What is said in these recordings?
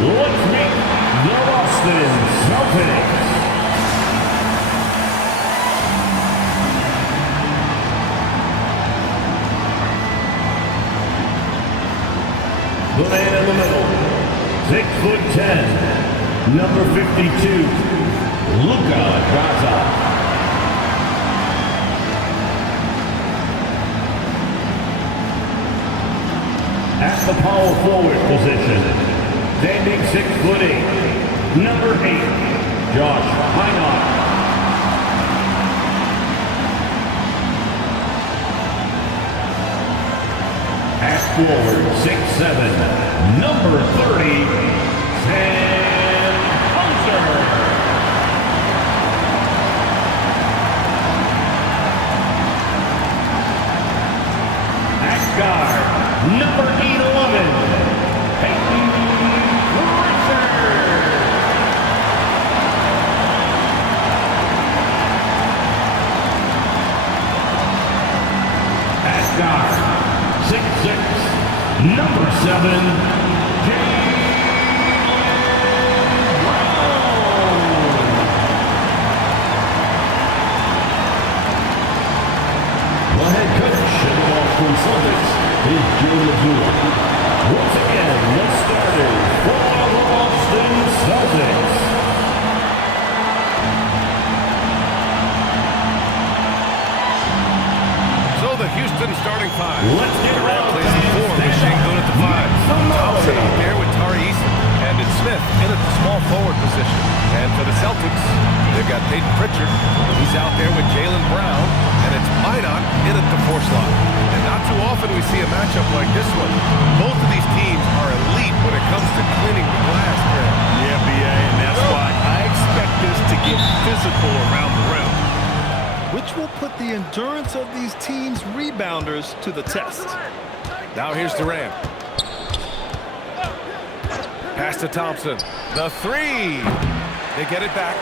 Let's meet the Boston Celtics. The man in the middle, 6'10", number 52, Luka Garza. At the power forward position, standing 6'8", number 8, Josh Minott. At forward, 6'7", number 30, Sam Hauser. At guard, number 8'11", Peyton Pritchard. At guard, 6'6", number 7, Jaylen Brown. The head coach of the Boston Celtics is Joe Mazzulla. Once again, the starters for the Boston Celtics. So the Houston starting five. Let's get around. Plays the 4 with Şengün at the 5. Thompson out there with Tari Eason. And it's Smith in at the small forward position. And for the Celtics, they've got Peyton Pritchard. He's out there with Jaylen Brown. And it's Minott in at the 4 slot. And not too often we see a matchup like this one. Both of these teams are elite when it comes to cleaning the glass. Yeah, BA, and that's why I expect this to get physical around the rim, which will put the endurance of these teams' rebounders to the test. Now here's Durant. Pass to Thompson. The 3. They get it back.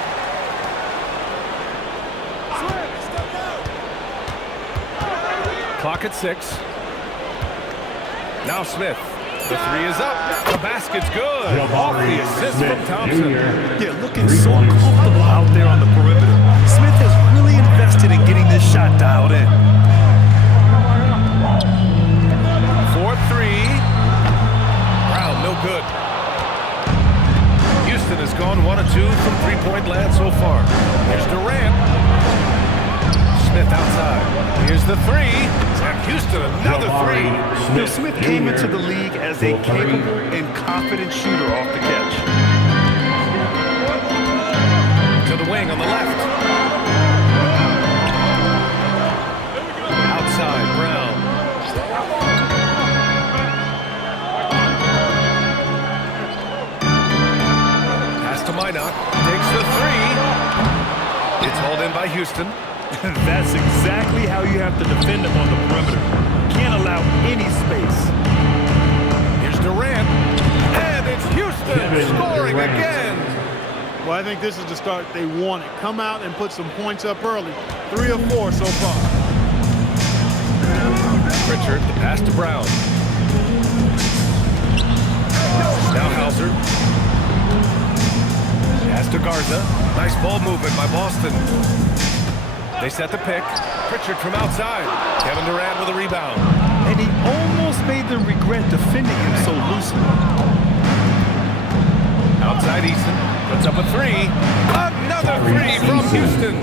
Clock at 6. Now Smith. The 3 is up. The basket's good. Off the assist from Thompson. Yeah, looking so comfortable out there on the perimeter. Smith has really invested in getting this shot dialed in. 4-3. Brown, no good. Houston has gone 1 of 2 from three-point land so far. Here's Durant. Smith outside. Here's the 3. And Houston, another 3. Now, Smith came into the league as a capable and confident shooter off the catch. To the wing on the left. Outside, Brown. Pass to Minott. Takes the 3. It's hauled in by Houston. That's exactly how you have to defend him on the perimeter. Can't allow any space. Here's Durant. And it's Houston scoring again. Well, I think this is the start they wanted. Come out and put some points up early. 3 or 4 so far. Pritchard, the pass to Brown. Now Hauser. Pass to Garza. Nice ball movement by Boston. They set the pick. Pritchard from outside. Kevin Durant with a rebound. And he almost made them regret defending him so loosely. Outside Eason. Puts up a 3. Another 3 from Houston.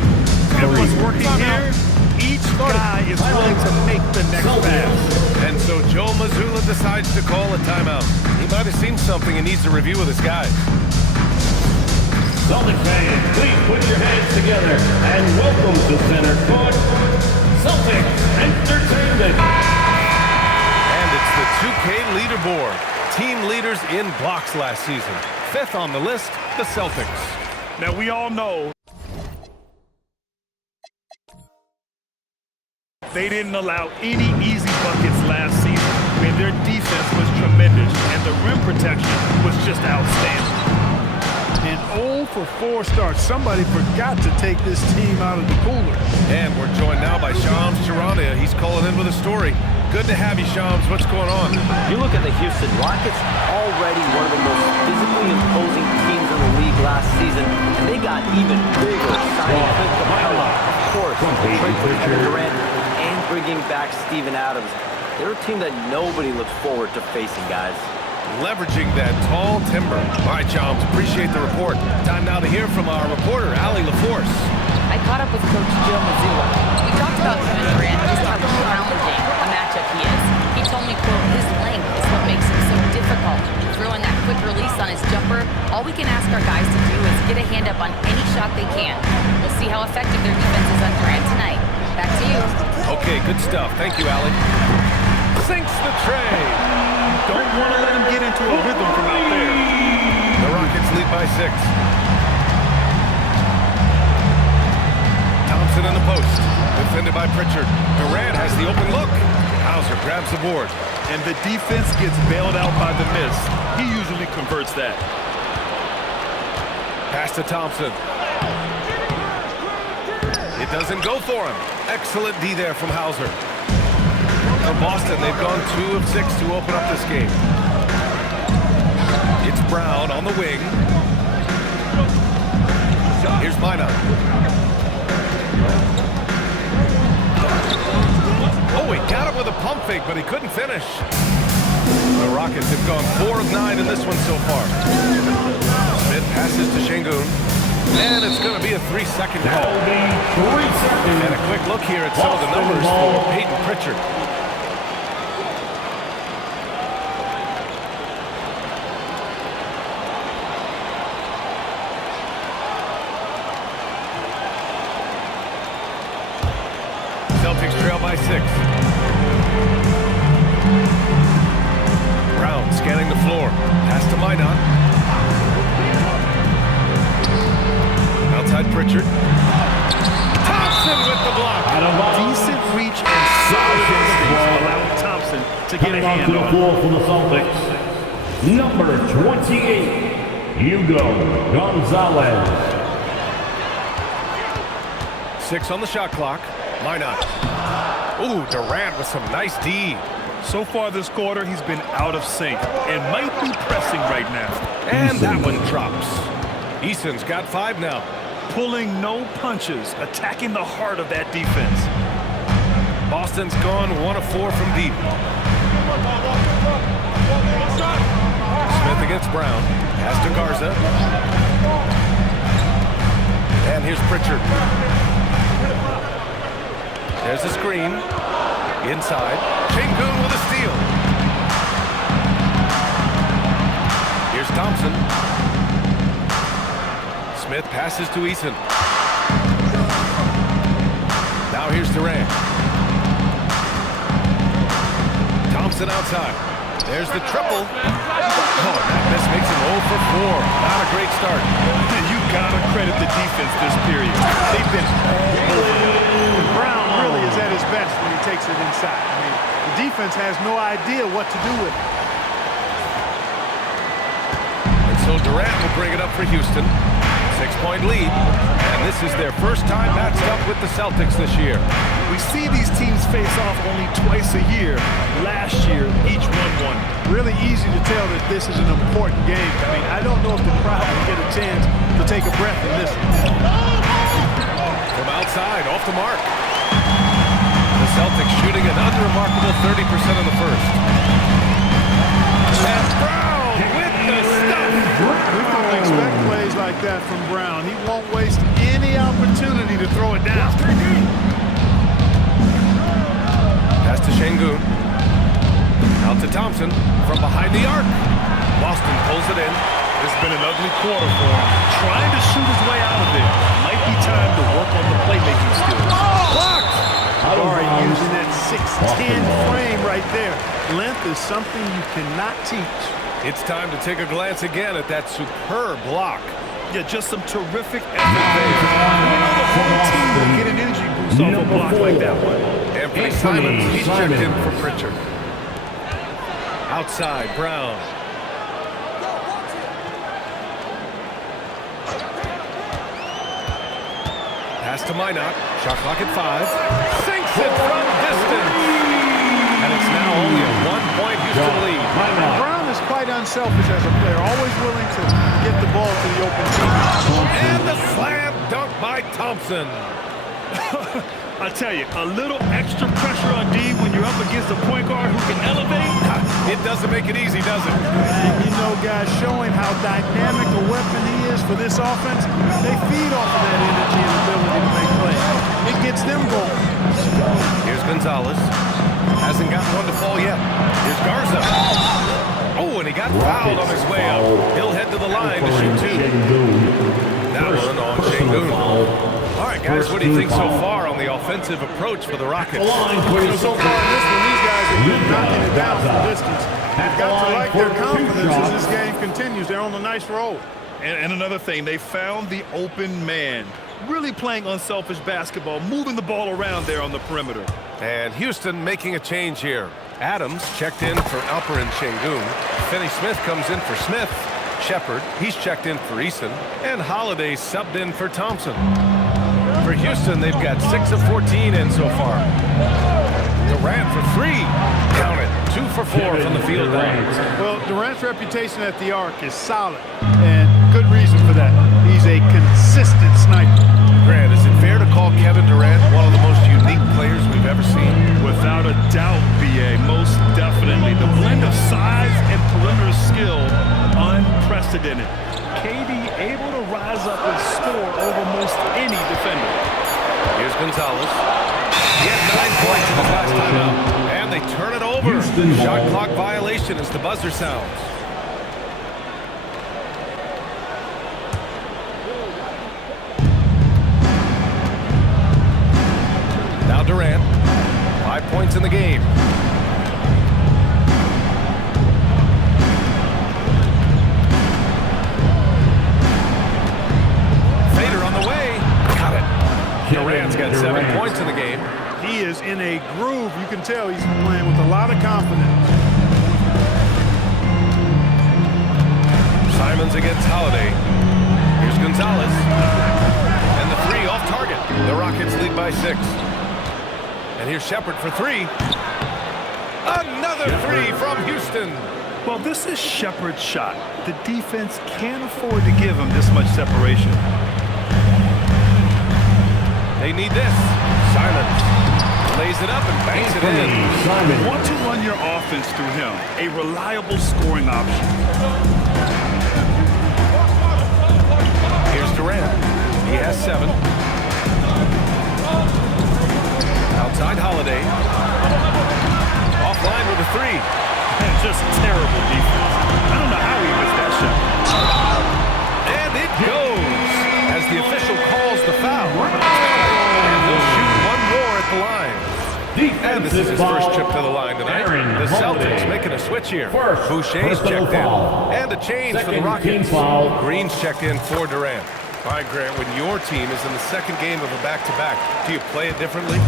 Everyone's working here. Each guy is willing to make the next pass. And so Joe Mazzulla decides to call a timeout. He might have seen something and needs a review with his guys. Celtic fans, please put your hands together and welcome to center court, Celtic Entertainment. And it's the 2K leaderboard. Team leaders in blocks last season. 5th on the list, the Celtics. Now, we all know they didn't allow any easy buckets last season. I mean, their defense was tremendous, and the rim protection was just outstanding. And 0 for 4 starts. Somebody forgot to take this team out of the cooler. And we're joined now by Shams Charania. He's calling in with a story. Good to have you, Shams. What's going on? You look at the Houston Rockets, already one of the most physically they got even bigger, signing Clint Capella, of course, the trade for Kevin Durant, and bringing back Steven Adams. They're a team that nobody looks forward to facing, guys. Leveraging that tall timber. All right, Joms, appreciate the report. Time now to hear from our reporter, Allie LaForce. I caught up with Coach Joe Mazzulla. We talked about Kevin Durant, just how challenging a matchup he is. He told me, quote, his length is what makes him so difficult. Throwing that quick release on his jumper, all we can ask our guys to do is get a hand up on any shot they can. We'll see how effective their defense is on Durant tonight. Back to you. Okay, good stuff. Thank you, Allie. Sinks the tray. Don't want to let him get into a rhythm from out there. The Rockets lead by 6. Thompson in the post. Defended by Pritchard. Durant has the open look. Hauser grabs the board. And the defense gets bailed out by the miss. He usually converts that. Pass to Thompson. It doesn't go for him. Excellent D there from Hauser. For Boston, they've gone 2 of 6 to open up this game. It's Brown on the wing. Here's Minot. Oh, he got it with a pump fake, but he couldn't finish. The Rockets have gone 4 of 9 in this one so far. Smith passes to Şengün. And it's going to be a 3-second call. And a quick look here at some of the numbers for Peyton Pritchard. Celtics trail by 6. Brown scanning the floor. Pass to Minot. Outside Pritchard. Thompson with the block. Decent reach and solid instincts, allowing Thompson to get a hand on the on floor for the Celtics. Number 28, Hugo Gonzalez. 6 on the shot clock. Minot. Ooh, Durant with some nice D. So far this quarter, he's been out of sync and might be pressing right now. And that one drops. Eason's got 5 now. Pulling no punches, attacking the heart of that defense. Boston's gone 1 of 4 from deep. Smith against Brown. Pass to Garza. And here's Pritchard. There's a screen. Inside. Şengün with a steal. Here's Thompson. Smith passes to Eason. Now here's Durant. Thompson outside. There's the triple. Oh, that miss makes him 0 for 4. Not a great start. You gotta credit the defense this period. They've been Brown really is at his best when he takes it inside. I mean, the defense has no idea what to do with it. And so Durant will bring it up for Houston. 6-point lead. And this is their first time matched up with the Celtics this year. We see these teams face off only twice a year. Last year, each won. Really easy to tell that this is an important game. I mean, I don't know if the crowd will get a chance to take a breath in this one. From outside, off the mark. The Celtics shooting an unremarkable 30% in the first. And Brown with the stuff. We can expect plays like that from Brown. He won't waste any opportunity to throw it down. Pass to Şengün. Out to Thompson from behind the arc. Boston pulls it in. It's been an ugly quarter for him. Trying to shoot his way out of there. Might be time to work on the playmaking skills. Blocked! All right, using that 6'10" frame right there. Length is something you cannot teach. It's time to take a glance again at that superb block. Yeah, just some terrific effort there. The whole team will get an energy boost off a block like that one. Anthony Simons, he's checked in for Pritchard. Outside, Brown. Pass to Minot. Shot clock at 5. Sinks it from distance. And it's now only a 1-point Houston lead. Brown is quite uncertain selfish as a player, always willing to get the ball to the open team. And the slam dunk by Thompson. I tell you, a little extra pressure on D when you're up against a point guard who can elevate. It doesn't make it easy, does it? And you know, guys, showing how dynamic a weapon he is for this offense, they feed off of that energy and ability to make plays. It gets them going. Here's Gonzalez. Hasn't gotten one to fall yet. Here's Garza. Oh, and he got fouled on his way out. He'll head to the line to shoot two. That one on Şengün. All right, guys, what do you think so far on the offensive approach for the Rockets? So far in this one, these guys have been knocking it down from distance. They've got to like their confidence as this game continues. They're on a nice roll. And another thing, they found the open man. Really playing unselfish basketball, moving the ball around there on the perimeter. And Houston making a change here. Adams checked in for Alperen Şengün. Finney-Smith comes in for Smith. Shepherd, he's checked in for Eason. And Holiday subbed in for Thompson. For Houston, they've got 6 of 14 in so far. Durant for 3. Count it. 2 for 4 from the field down. Well, Durant's reputation at the arc is solid, and good reason for that. He's a consistent sniper. Grant, is it fair to call Kevin Durant one of the most unique players we've ever seen? Without a doubt, B.A., most definitely. The blend of size and perimeter skill, unprecedented. KD able to rise up and score over most any defender. Here's Gonzalez. He had 9 points in his last timeout. And they turn it over. Shot clock violation as the buzzer sounds. Now Durant. 5 points in the game. Durant's got 7 points in the game. He is in a groove. You can tell he's playing with a lot of confidence. Simons against Holiday. Here's Gonzalez. And the 3 off target. The Rockets lead by 6. And here's Shepherd for 3. Another 3 from Houston. Well, this is Shepherd's shot. The defense can't afford to give him this much separation. They need this. Simons lays it up and banks it in. You want to run your offense through him. A reliable scoring option. Here's Durant. He has 7. Outside Holiday. Offline with a 3. And just terrible defense. I don't know how he missed that shot. And it goes as the official calls the foul. And this is his first trip to the line tonight. The Celtics making a switch here. Boucher's checked in. And a change for the Rockets. Green's checked in for Durant. All right, Grant, when your team is in the second game of a back-to-back, do you play it differently?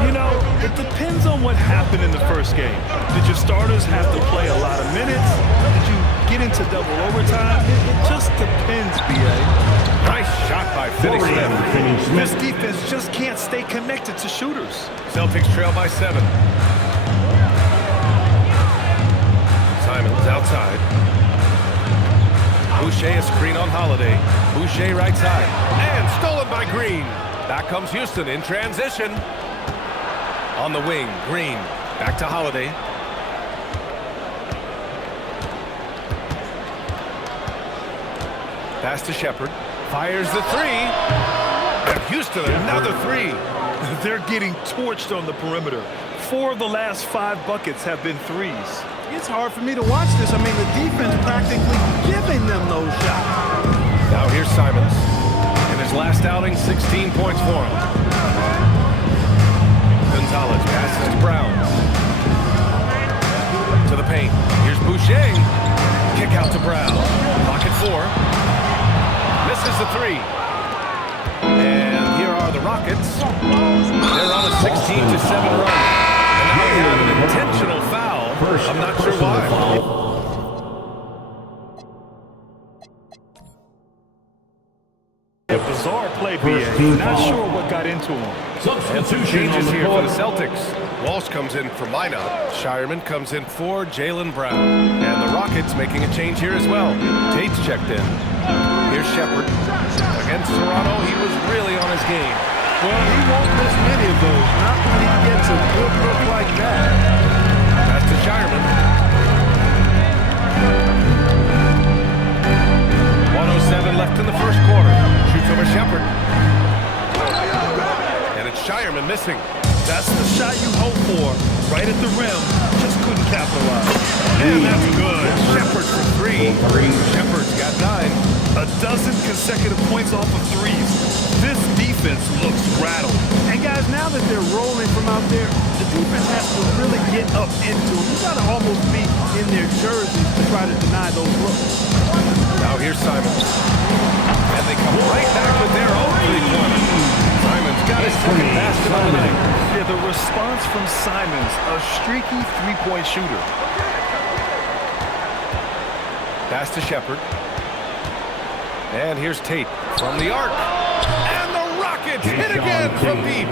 You know, it depends on what happened in the first game. Did your starters have to play a lot of minutes? Did you get into double overtime? It just depends, B.A. Nice shot by Finney-Smith. This defense just can't stay connected to shooters. Celtics trail by 7. Simons outside. Boucher a screen on Holiday. Boucher right side. And stolen by Green. Back comes Houston in transition. On the wing, Green. Back to Holiday. Pass to Shepherd. Fires the 3. And Houston another 3. They're getting torched on the perimeter. 4 of the last 5 buckets have been threes. It's hard for me to watch this. I mean, the defense practically giving them those shots. Now here's Simons. In his last outing, 16 points for him. Gonzalez passes to Brown. To the paint. Here's Boucher. Kick out to Brown. Pocket 4. Misses the 3. And here are the Rockets. They're on a 16-7 run. And now they have an intentional foul. I'm not sure why. A bizarre play, B.A. Not sure what got into him. And some changes here for the Celtics. Walsh comes in for Minot. Shireman comes in for Jaylen Brown. And the Rockets making a change here as well. Tate's checked in. Here's Shepherd. Against Toronto, he was really on his game. Well, he won't miss many of those. Not when he gets a good look like that. Pass to Shireman. 1:07 left in the first quarter. Shoots over Shepherd. And it's Shireman missing. That's the shot you hope for. Right at the rim. Just couldn't capitalize. And that's good. Shepherd for three. Shepherd's got 9. A dozen consecutive points off of threes. This defense looks rattled. And guys, now that they're rolling from out there, the defense has to really get up into them. You got to almost be in their jerseys to try to deny those looks. Now here's Simons. And they come right back with their own three-pointer. Simons got his second basket of the night. Yeah, the response from Simons, a streaky three-point shooter. Pass to Shepherd. And here's Tate from the arc. And the Rockets hit again from deep.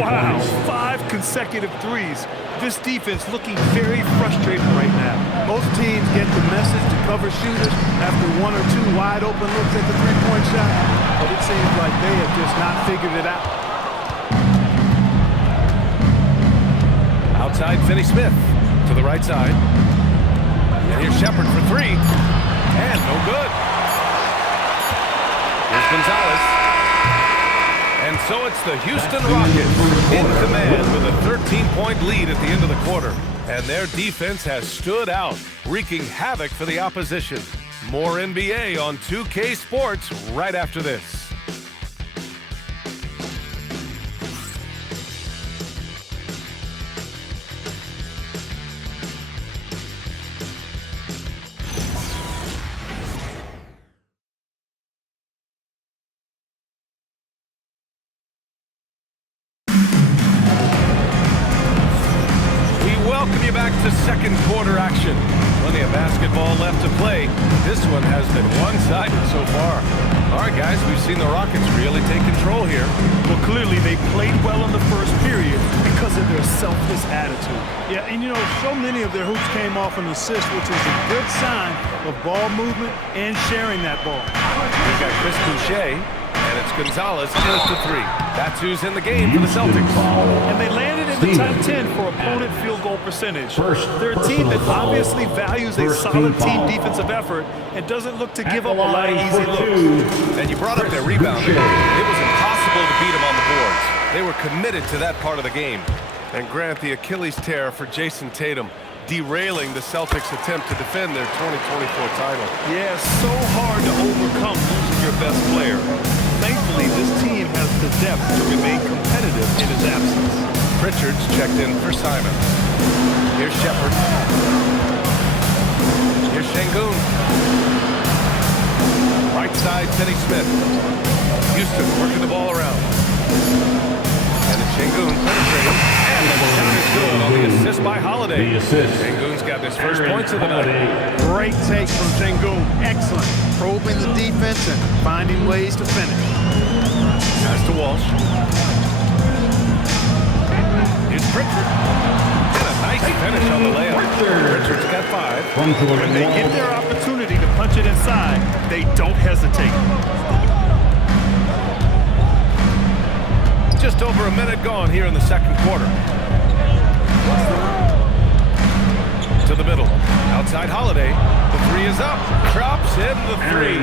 Wow, 5 consecutive threes. This defense looking very frustrated right now. Most teams get the message to cover shooters after 1 or 2 wide open looks at the three-point shot, but it seems like they have just not figured it out. Outside, Finney Smith to the right side. And here's Shepherd for 3. And no good. Here's Gonzalez. And so it's the Houston Rockets in command with a 13-point lead at the end of the quarter. And their defense has stood out, wreaking havoc for the opposition. More NBA on 2K Sports right after this. Welcome you back to second quarter action. Plenty of basketball left to play. This one has been one-sided so far. All right, guys, we've seen the Rockets really take control here. Well, clearly they played well in the first period because of their selfless attitude. Yeah, and you know, so many of their hoops came off an assist, which is a good sign of ball movement and sharing that ball. We've got Chris Boucher, and it's Gonzalez in at the 3. That's who's in the game for the Celtics. And they landed in the top 10 for opponent field goal percentage. They're a team that obviously values a solid team defensive effort and doesn't look to give up a lot of easy looks. And you brought up their rebounding. It was impossible to beat them on the boards. They were committed to that part of the game. And Grant, the Achilles tear for Jason Tatum, derailing the Celtics' attempt to defend their 2024 title. Yeah, so hard to overcome losing your best player. Thankfully, this team has the depth to remain competitive in his absence. Pritchard's checked in for Simons. Here's Shepherd. Here's Şengün. Right side, Finney Smith. Houston working the ball around. And it's Şengün penetrating. And the shot is good on the assist by Holiday. The assist. Şengün's got his first points of the night. Great take from Şengün. Excellent. Probing the defense and finding ways to finish. Pass to Walsh. Here's Pritchard. And a nice finish on the layup. Pritchard's got 5. When they get their opportunity to punch it inside, they don't hesitate. Just over a minute gone here in the second quarter. To the middle. Outside Holiday. The 3 is up. Drops in the 3.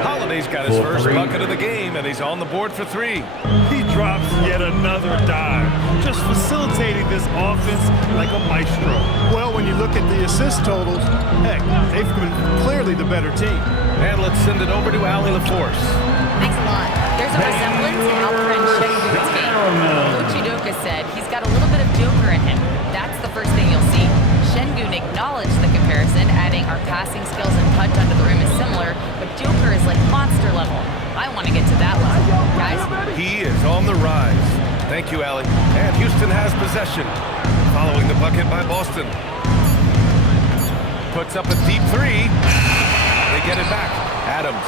Holiday's got his first bucket of the game, and he's on the board for 3. He drops yet another dive, just facilitating this offense like a maestro. Well, when you look at the assist totals, heck, they've been clearly the better team. And let's send it over to Allie LaForce. Thanks a lot. There's a resemblance in Alperen Şengün's game. Coach Udoka said he's got a little bit of Joker in him. That's the first thing you'll see. Şengün acknowledged the comparison, adding our passing skills and touch under the rim is similar, but Joker is like monster level. I want to get to that level. Guys? He is on the rise. Thank you, Allie. And Houston has possession. Following the bucket by Boston. Puts up a deep 3. They get it back. Adams.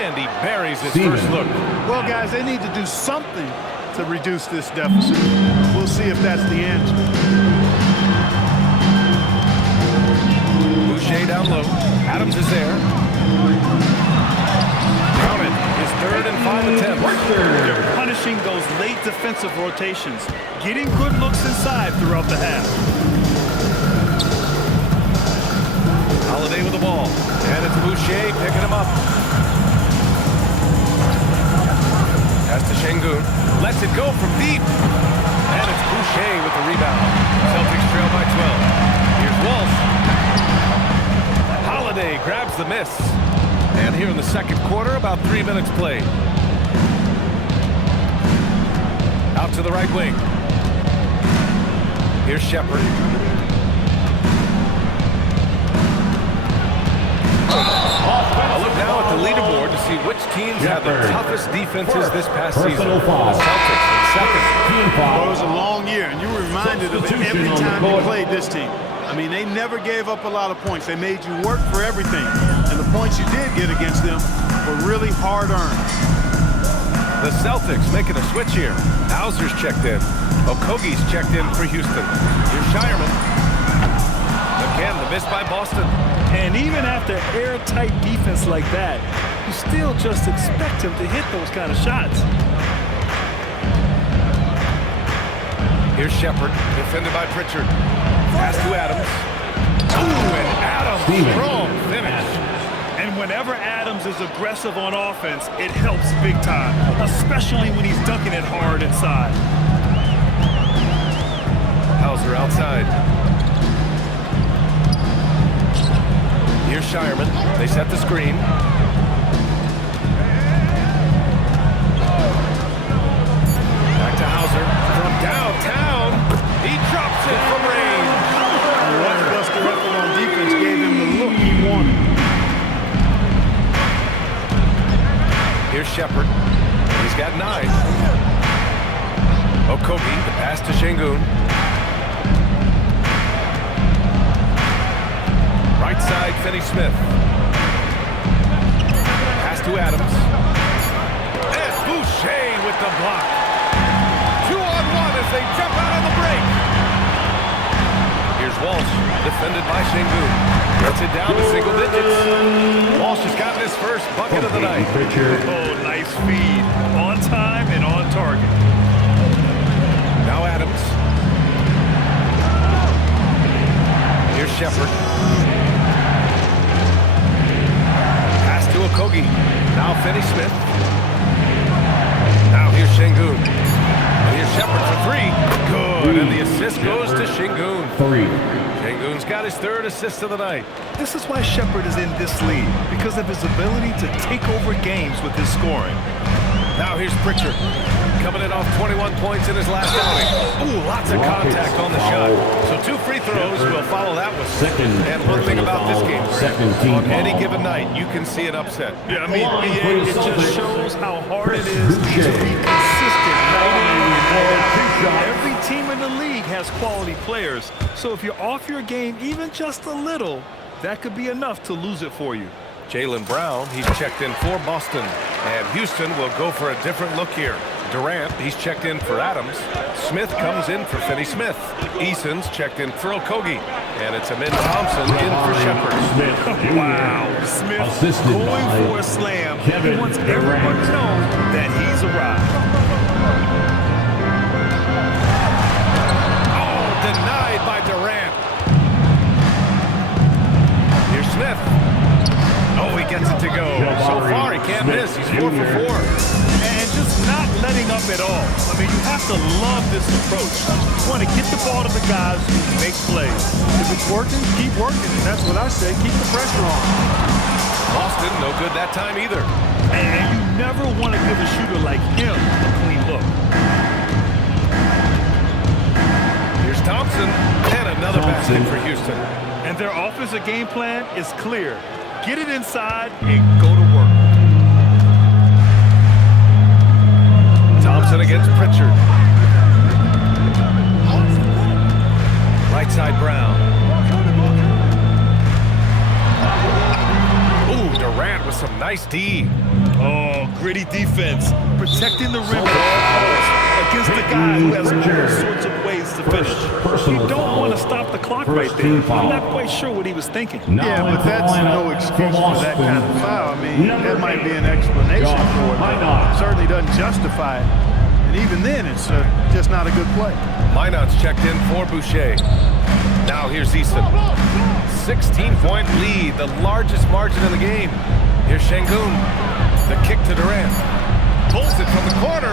And he buries his first look. Well, guys, they need to do something to reduce this deficit. We'll see if that's the answer. Boucher down low. Adams is there. Count it. His third and 5 attempts. They're punishing those late defensive rotations, getting good looks inside throughout the half. Holiday with the ball. And it's Boucher picking him up. Pass to Şengün. Lets it go from deep. And it's Boucher with the rebound. Celtics trail by 12. Here's Walsh. Holiday grabs the miss. And here in the second quarter, about 3 minutes played. Out to the right wing. Here's Shepherd. I'll look now at the leaderboard to see which teams have the toughest defenses this past season. The Celtics in second. Well, it was a long year, and you were reminded of it every time you played this team. I mean, they never gave up a lot of points. They made you work for everything. And the points you did get against them were really hard-earned. The Celtics making a switch here. Hauser's checked in. Okogie's checked in for Houston. Here's Shireman. Again, the miss by Boston. And even after airtight defense like that, you still just expect him to hit those kind of shots. Here's Shepherd, defended by Pritchard. Pass to Adams. Ooh, and Adams, strong finish. And whenever Adams is aggressive on offense, it helps big time, especially when he's dunking it hard inside. Hauser outside. Here's Shireman. They set the screen. Back to Hauser. From downtown, he drops it from range. The lackluster effort on defense gave him the look he wanted. Here's Shepherd. He's got 9. Okogie, the pass to Şengün. Right side, Finney-Smith. Pass to Adams. And Boucher with the block. 2-on-1 as they jump out on the break. Here's Walsh, defended by Şengün. Gets it down to single digits. Walsh has gotten his first bucket of the night. Oh, nice feed. On time and on target. Now Adams. Here's Shepherd. Pass to Okogie. Now Finney-Smith. Now here's Şengün. And here's Shepherd for 3. Good. And the assist goes to Şengün. 3. Şengün's got his third assist of the night. This is why Shepherd is in this league, because of his ability to take over games with his scoring. Now here's Pritchard. Coming in off 21 points in his last outing. Ooh, lots of contact on the shot. So 2 free throws. We'll follow that with Second. And one thing about this game, Second team on any foul. given night, you can see an upset. Yeah, I mean, it just shows how hard it is to be consistent night in and night out. Every team in the league has quality players, so if you're off your game even just a little, that could be enough to lose it for you. Jaylen Brown, he's checked in for Boston. And Houston will go for a different look here. Durant, he's checked in for Adams. Smith comes in for Finney-Smith. Eason's checked in for Okogie. And it's Amin Thompson in for Shepherd. Wow, Smith Assisted going by for a slam. Kevin He wants everyone to know that he's arrived. Oh, denied by Durant. Here's Smith. Oh, he gets it to go. So far, he can't miss. He's 4 for 4. And just not letting up at all. I mean, you have to love this approach. You want to get the ball to the guys who can make plays. If it's working, keep working. And that's what I say. Keep the pressure on. Boston, no good that time either. And you never want to give a shooter like him a clean look. Here's Thompson. And another basket for Houston. And their offensive game plan is clear. Get it inside and go to work. Thompson against Pritchard. Right side Brown. Ooh, Durant with some nice D. Oh, gritty defense. Protecting the rim. A against the guy who has all sorts of ways to finish. You don't want to stop the clock right there. I'm not quite sure what he was thinking. Yeah, but that's no excuse for that kind of foul. I mean, that might be an explanation for it, but it certainly doesn't justify it. And even then, it's just not a good play. Minot's checked in for Boucher. Now here's Eason. 16-point lead, the largest margin in the game. Here's Şengün. The kick to Durant. Pulls it from the corner.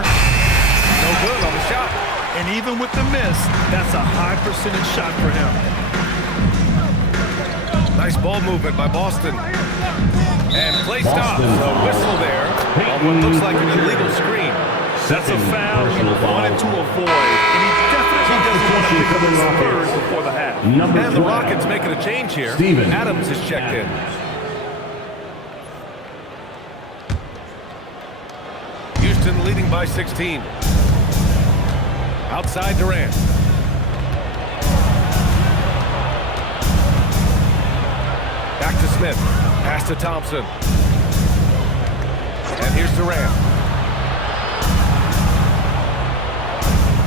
No good on the shot. And even with the miss, that's a high percentage shot for him. Nice ball movement by Boston. And play stops. A whistle there on what looks like an illegal screen. That's a foul he wanted to avoid. And he definitely doesn't want to pick up his third before the half. And the Rockets making a change here. Adams is checked in. Houston leading by 16. Outside Durant. Back to Smith. Pass to Thompson. And here's Durant.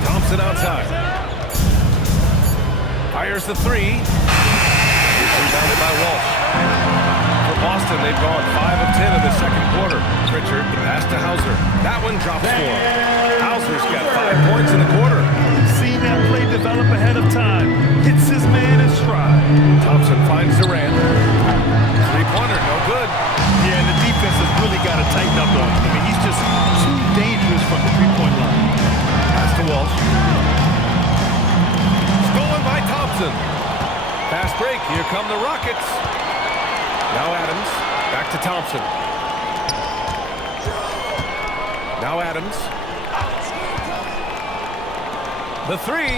Thompson outside. Fires the three. Rebounded by Walsh. For Boston, they've gone 5 of 10 in the second quarter. Pritchard, the pass to Hauser. That one drops 4. Hauser's got 5 points in the quarter. Seen that play develop ahead of time. Hits his man in stride. Thompson finds Durant. Three-pointer, no good. Yeah, and the defense has really got to tighten up on him. I mean, he's just too dangerous from the three-point line. Pass to Walsh. Stolen by Thompson. Fast break. Here come the Rockets. Now Adams. Back to Thompson. Now Adams. The three.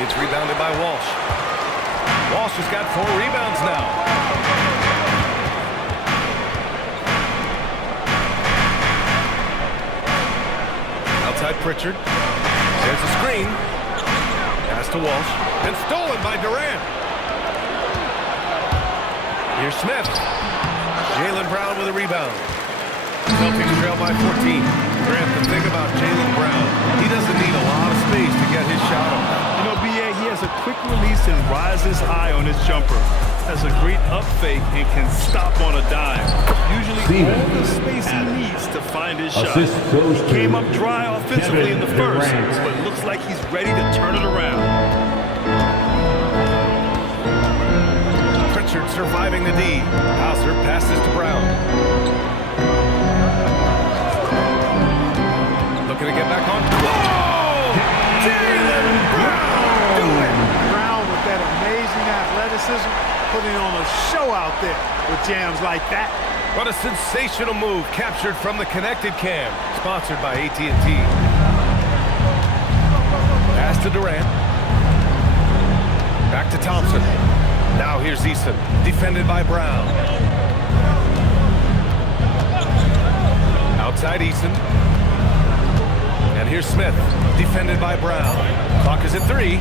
It's rebounded by Walsh. Walsh has got 4 rebounds now. Outside Pritchard. There's a screen. Pass to Walsh. And stolen by Durant. Here's Smith. Jaylen Brown with a rebound. Celtics trail by 14. Grant, the thing about Jaylen Brown, he doesn't need a lot of space to get his shot off. You know, B.A., he has a quick release and rises high on his jumper. Has a great up fake and can stop on a dime. Usually all the space he needs to find his shot. Came up dry offensively in the first, but looks like he's ready to turn it around. Pritchard surviving the D. Hauser passes to Brown. Looking to get back on. Whoa! Jaylen Brown! Brown with that amazing athleticism, putting on a show out there with jams like that. What a sensational move captured from the connected cam. Sponsored by AT&T. Pass to Durant. Back to Thompson. Now here's Eason. Defended by Brown. Outside Eason. And here's Smith. Defended by Brown. Clock is at 3.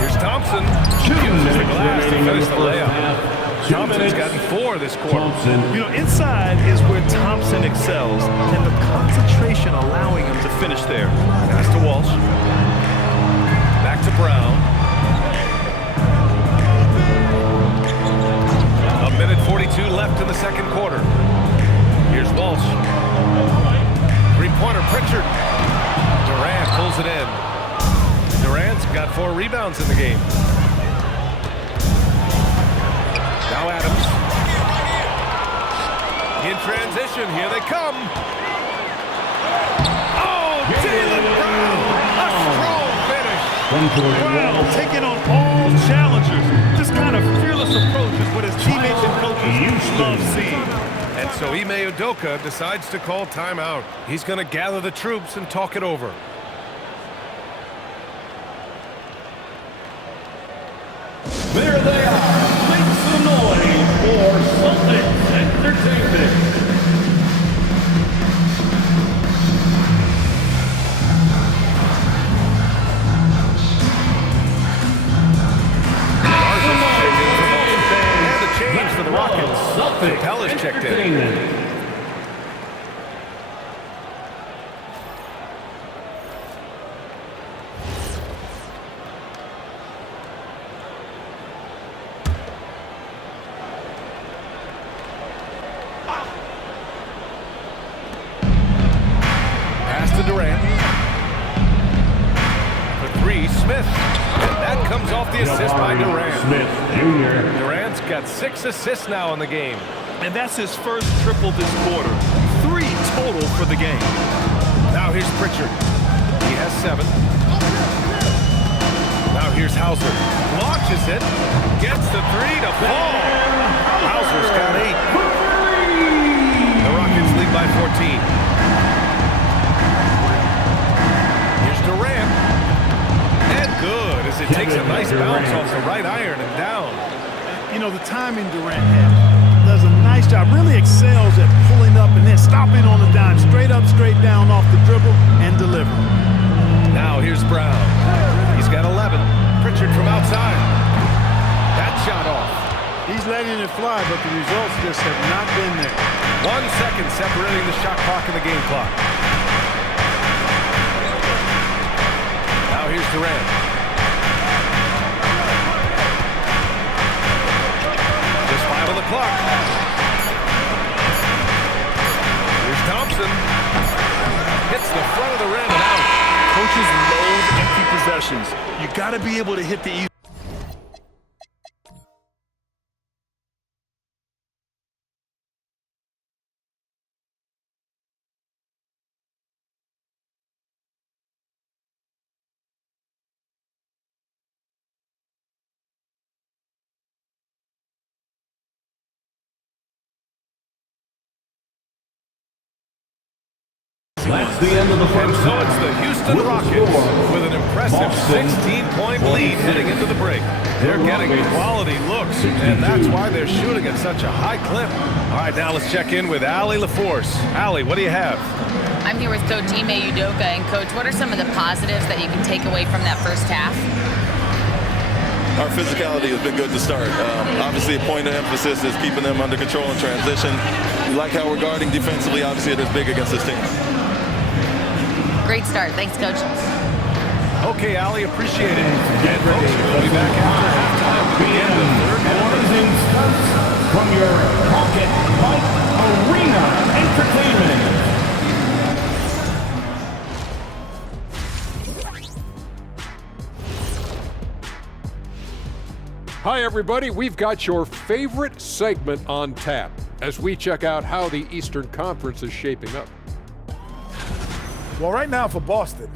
Here's Thompson. Uses the glass to finish the layup. Thompson's gotten 4 this quarter. You know, inside is where Thompson excels, and the concentration allowing him to finish there. Pass to Walsh. Back to Brown. 1:42 left in the second quarter. Here's Walsh. Three-pointer, Pritchard. Durant pulls it in. Durant's got 4 rebounds in the game. Now Adams. In transition, here they come. Oh, Jaylen Brown! A strong finish. Brown taking on all challengers. This kind of fearless approach is what his teammates and coaches love seeing. And so Ime Udoka decides to call timeout. He's going to gather the troops and talk it over. There they are. Make some noise for Celtics Entertainment. And a change for the Rockets. Capela's checked in. Smith. And that comes off the assist by Durant. Smith Jr. Durant's got 6 assists now in the game. And that's his first triple this quarter. 3 total for the game. Now here's Pritchard. He has 7. Now here's Hauser. Launches it. Gets the 3 to fall. Hauser's got 8. The Rockets lead by 14. Here's Durant. And good as it takes a nice bounce off the right iron and down. You know, the timing Durant has. Does a nice job, really excels at pulling up and then stopping on the dime, straight up, straight down off the dribble and deliver. Now here's Brown. He's got 11. Pritchard from outside. That shot off. He's letting it fly, but the results just have not been there. 1 second separating the shot clock and the game clock. Now here's Durant. Just 5 on the clock. Here's Thompson. Hits the front of the rim and out. Coaches loathe empty possessions. You got to be able to hit the easy. That's the end of the And first so half. it's the Houston Rockets with an impressive 16-point lead heading into the break. They're getting quality looks, and that's why they're shooting at such a high clip. All right, now let's check in with Allie LaForce. Allie, what do you have? I'm here with Coach Ime Udoka. And, Coach, what are some of the positives that you can take away from that first half? Our physicality has been good to start. Obviously, a point of emphasis is keeping them under control in transition. We like how we're guarding defensively. Obviously, it is big against this team. Great start. Thanks, Coach. Okay, Allie, appreciate it. And folks, we'll be back after halftime to begin the third quarter. Closing stunts from your Pocket Mike Arena Entertainment. Hi, everybody. We've got your favorite segment on tap as we check out how the Eastern Conference is shaping up. Well, right now for Boston,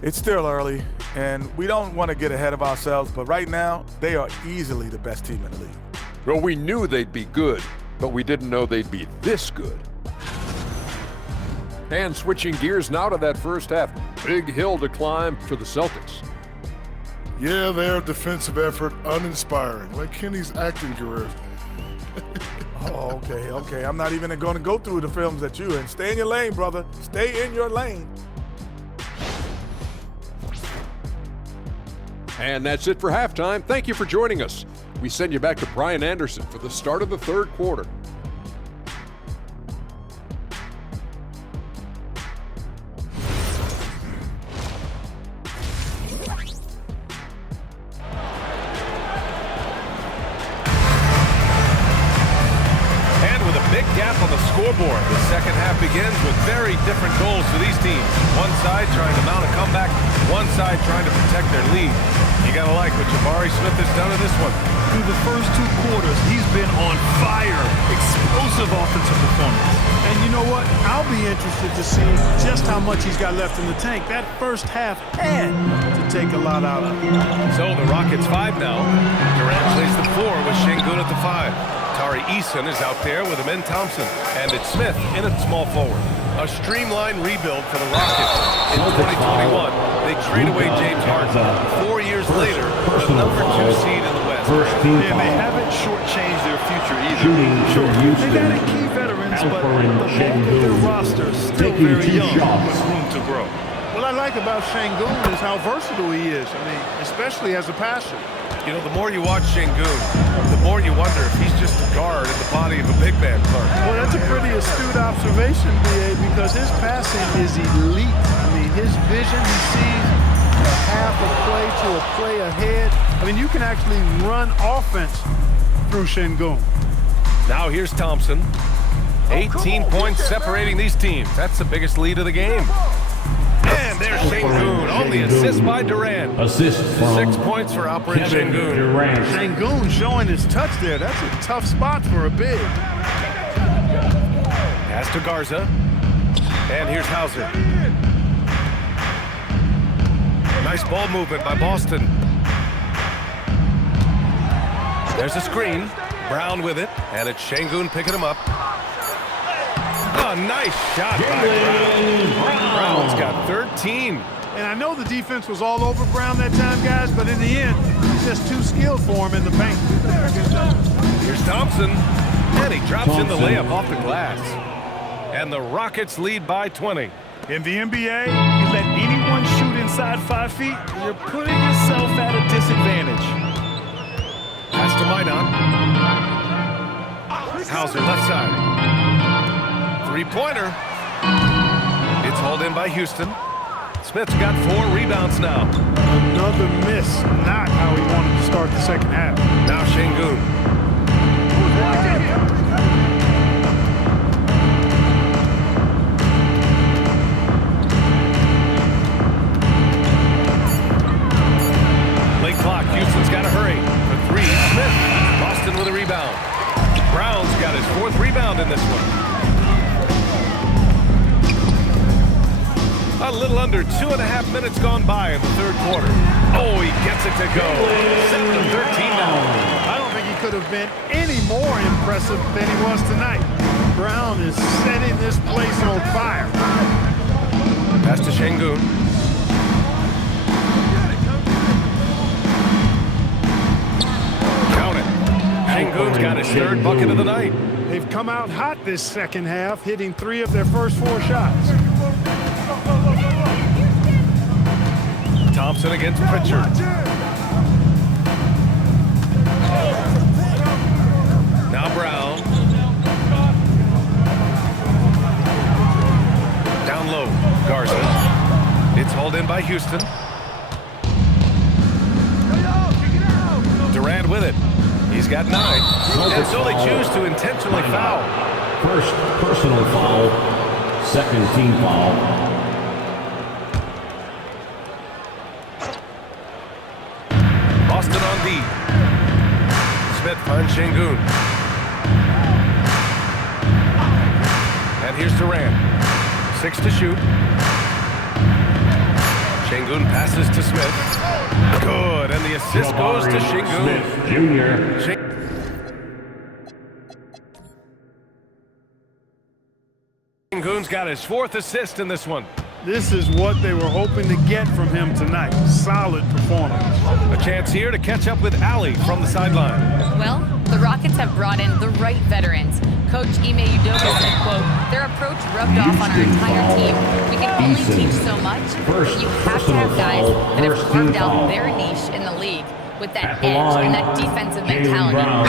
it's still early, and we don't want to get ahead of ourselves, but right now, they are easily the best team in the league. Well, we knew they'd be good, but we didn't know they'd be this good. And switching gears now to that first half, big hill to climb for the Celtics. Yeah, their defensive effort uninspiring, like Kenny's acting career. Oh, okay. I'm not even going to go through the films that you in. Stay in your lane, brother. Stay in your lane. And that's it for halftime. Thank you for joining us. We send you back to Brian Anderson for the start of the third quarter. Scoreboard. The second half begins with very different goals for these teams. One side trying to mount a comeback, one side trying to protect their lead. You gotta like what Jabari Smith has done in this one. Through the first 2 quarters, he's been on fire. Explosive offensive performance. And you know what? I'll be interested to see just how much he's got left in the tank. That first half had to take a lot out of him. So the Rockets 5 now. Durant plays the 4 with Şengün at the 5. Tari Eason is out there with Amen Thompson. And it's Smith in at small forward. A streamlined rebuild for the Rockets. In 2021, they trade away James Harden. 4 years later, the number 2 seed in the West. And they haven't shortchanged their future either. They got key veterans, but the bulk of their roster is still very young with room to grow. What I like about Şengün is how versatile he is. I mean, especially as a passer. You know, the more you watch Şengün, the more you wonder if he's just a guard in the body of a big man, Clark. Well, that's a pretty astute observation, B.A., because his passing is elite. I mean, his vision, he sees a half a play to a play ahead. I mean, you can actually run offense through Şengün. Now here's Thompson. 18 points separating these teams. That's the biggest lead of the game. And there's Şengün on the assist by Durant. Assist from 6 points for Alperen Kevin Şengün. Durant. Şengün showing his touch there. That's a tough spot for a big. Pass to Garza. And here's Hauser. Nice ball movement by Boston. There's a screen. Brown with it. And it's Şengün picking him up. Oh, nice shot by Brown. Brown's got 13. And I know the defense was all over Brown that time, guys, but in the end, he's just too skilled for him in the paint. Here's Thompson. And he drops in the layup off the glass. And the Rockets lead by 20. In the NBA, you let anyone shoot inside 5 feet, you're putting yourself at a disadvantage. Pass to Minot. Hauser left side. Three-pointer. It's hauled in by Houston. Smith's got 4 rebounds now. Another miss. Not how he wanted to start the second half. Now Şengün. Late clock. Houston's got to hurry. For 3, Smith. Boston with a rebound. Brown's got his 4th rebound in this one. A little under 2.5 minutes gone by in the 3rd quarter. Oh, he gets it to go. 7-13 now. I don't think he could have been any more impressive than he was tonight. Brown is setting this place on fire. Pass to Şengün. Count it. Şengün's got his 3rd bucket of the night. They've come out hot this second half, hitting 3 of their first 4 shots. Thompson against Pritchard. Now Brown. Down low, Garza. It's hauled in by Houston. Durant with it. He's got 9. And so they choose to intentionally foul. First personal foul, 2nd team foul. Boston on D. Smith finds Şengün. And here's Durant. 6 to shoot. Şengün passes to Smith. Good, and the assist goes to Şengün. Smith Jr. Şengün's got his 4th assist in this one. This is what they were hoping to get from him tonight. Solid performance. A chance here to catch up with Ali from the sideline. Well, the Rockets have brought in the right veterans. Coach Ime Udoka said, quote, their approach rubbed off on our entire team. We can only teach so much, but you have to have guys that have carved out their niche in the league with that edge and that defensive mentality. It was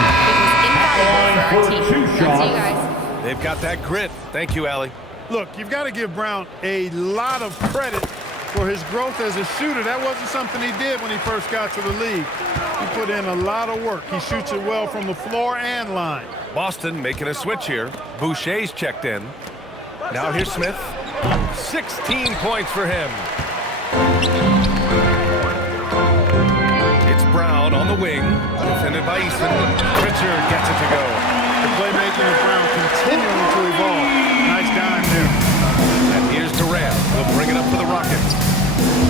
invaluable for our team. That's you guys. They've got that grit. Thank you, Ali. Look, you've got to give Brown a lot of credit for his growth as a shooter. That wasn't something he did when he first got to the league. He put in a lot of work. He shoots it well from the floor and line. Boston making a switch here. Boucher's checked in. Now here's Smith. 16 points for him. It's Brown on the wing. Defended by Easton. Pritchard gets it to go. The playmaking of Brown continuing to evolve. Nice dime there. And here's Durant. He'll bring it up for the Rockets.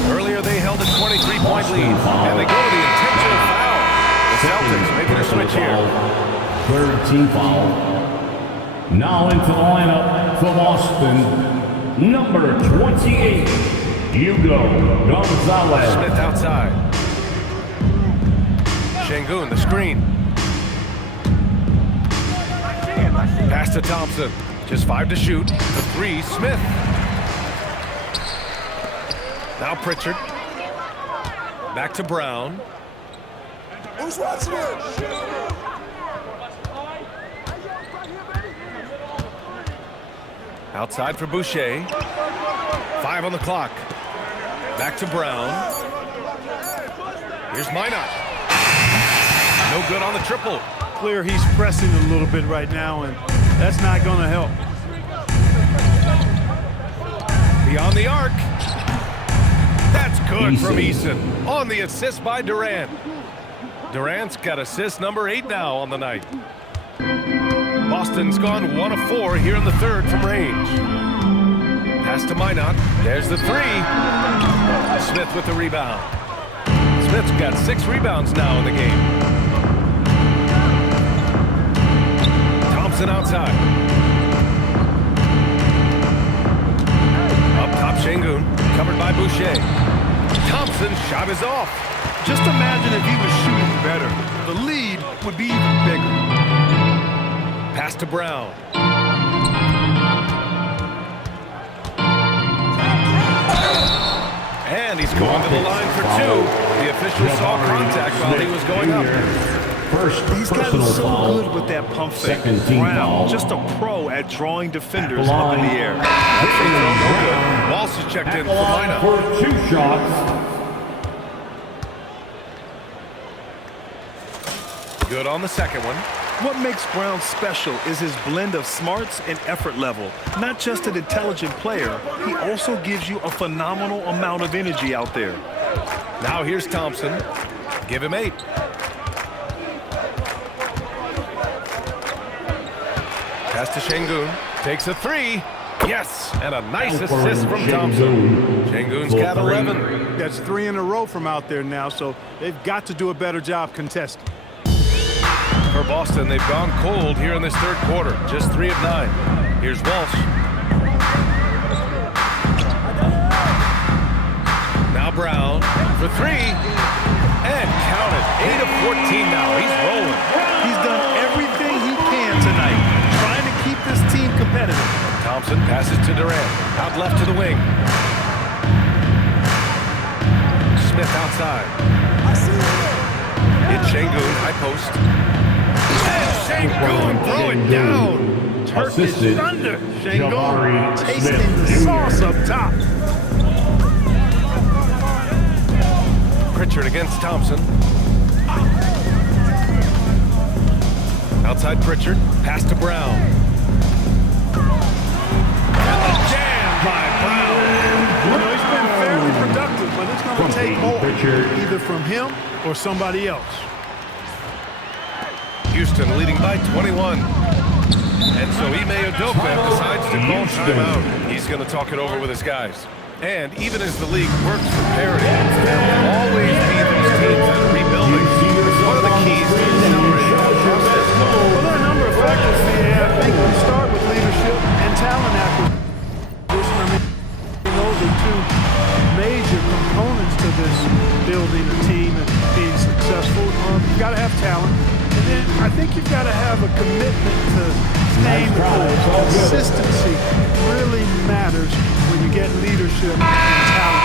Earlier they held a 23-point lead. And they go to the intentional foul. The Celtics making a switch here. 3rd team foul. Now into the lineup for Boston, number 28, Hugo Gonzalez. Smith outside. Şengün, the screen. Pass to Thompson. Just 5 to shoot. The 3, Smith. Now Pritchard. Back to Brown. Who's watching it? Outside for Boucher. 5 on the clock. Back to Brown. Here's Minot. No good on the triple. Clear he's pressing a little bit right now, and that's not going to help. Beyond the arc. That's good from Eason on the assist by Durant. Durant's got assist number 8 now on the night. Boston's gone 1 of 4 here in the third from range. Pass to Minot. There's the 3. Smith with the rebound. Smith's got 6 rebounds now in the game. Thompson outside. Up top, Şengün. Covered by Boucher. Thompson's shot is off. Just imagine if he was shooting better. The lead would be even bigger. Pass to Brown. And he's going to the line for 2. The official saw contact while he was going up. He's gotten so good with that pump fake. Brown, just a pro at drawing defenders up in the air. That free throw, no good. Walsh is checked in for Minot. For 2 shots. Good on the second one. What makes Brown special is his blend of smarts and effort level. Not just an intelligent player, he also gives you a phenomenal amount of energy out there. Now here's Thompson. Give him 8. Pass to Şengün. Takes a 3. Yes, and a nice assist from Thompson. Şengün's got 11. That's 3 in a row from out there now, so they've got to do a better job contesting. For Boston, they've gone cold here in this third quarter. Just 3 of 9. Here's Walsh. Now Brown for 3. And count it. 8 of 14 now. He's rolling. He's done everything he can tonight, trying to keep this team competitive. Thompson passes to Durant. Out left to the wing. Smith outside. It's Şengün, high post. Şengün, throw it down. Turkish thunder. Şengün tasting the sauce up top. Pritchard against Thompson. Outside Pritchard. Pass to Brown. And the jam by Brown. You know, he's been fairly productive, but it's going to take more, either from him or somebody else. Houston leading by 21. And so Ime Udoka decides to call timeout. He's going to talk it over with his guys. And even as the league works for parity, there will always be those teams that are rebuilding. What are the keys to accelerating the process? Well, there are a number of factors here. I think we start with leadership and talent acquisition. I mean, those are 2 major components to this building a team and being successful. You've got to have talent. And then I think you've got to have a commitment to staying cool. Consistency really matters when you get leadership and talent.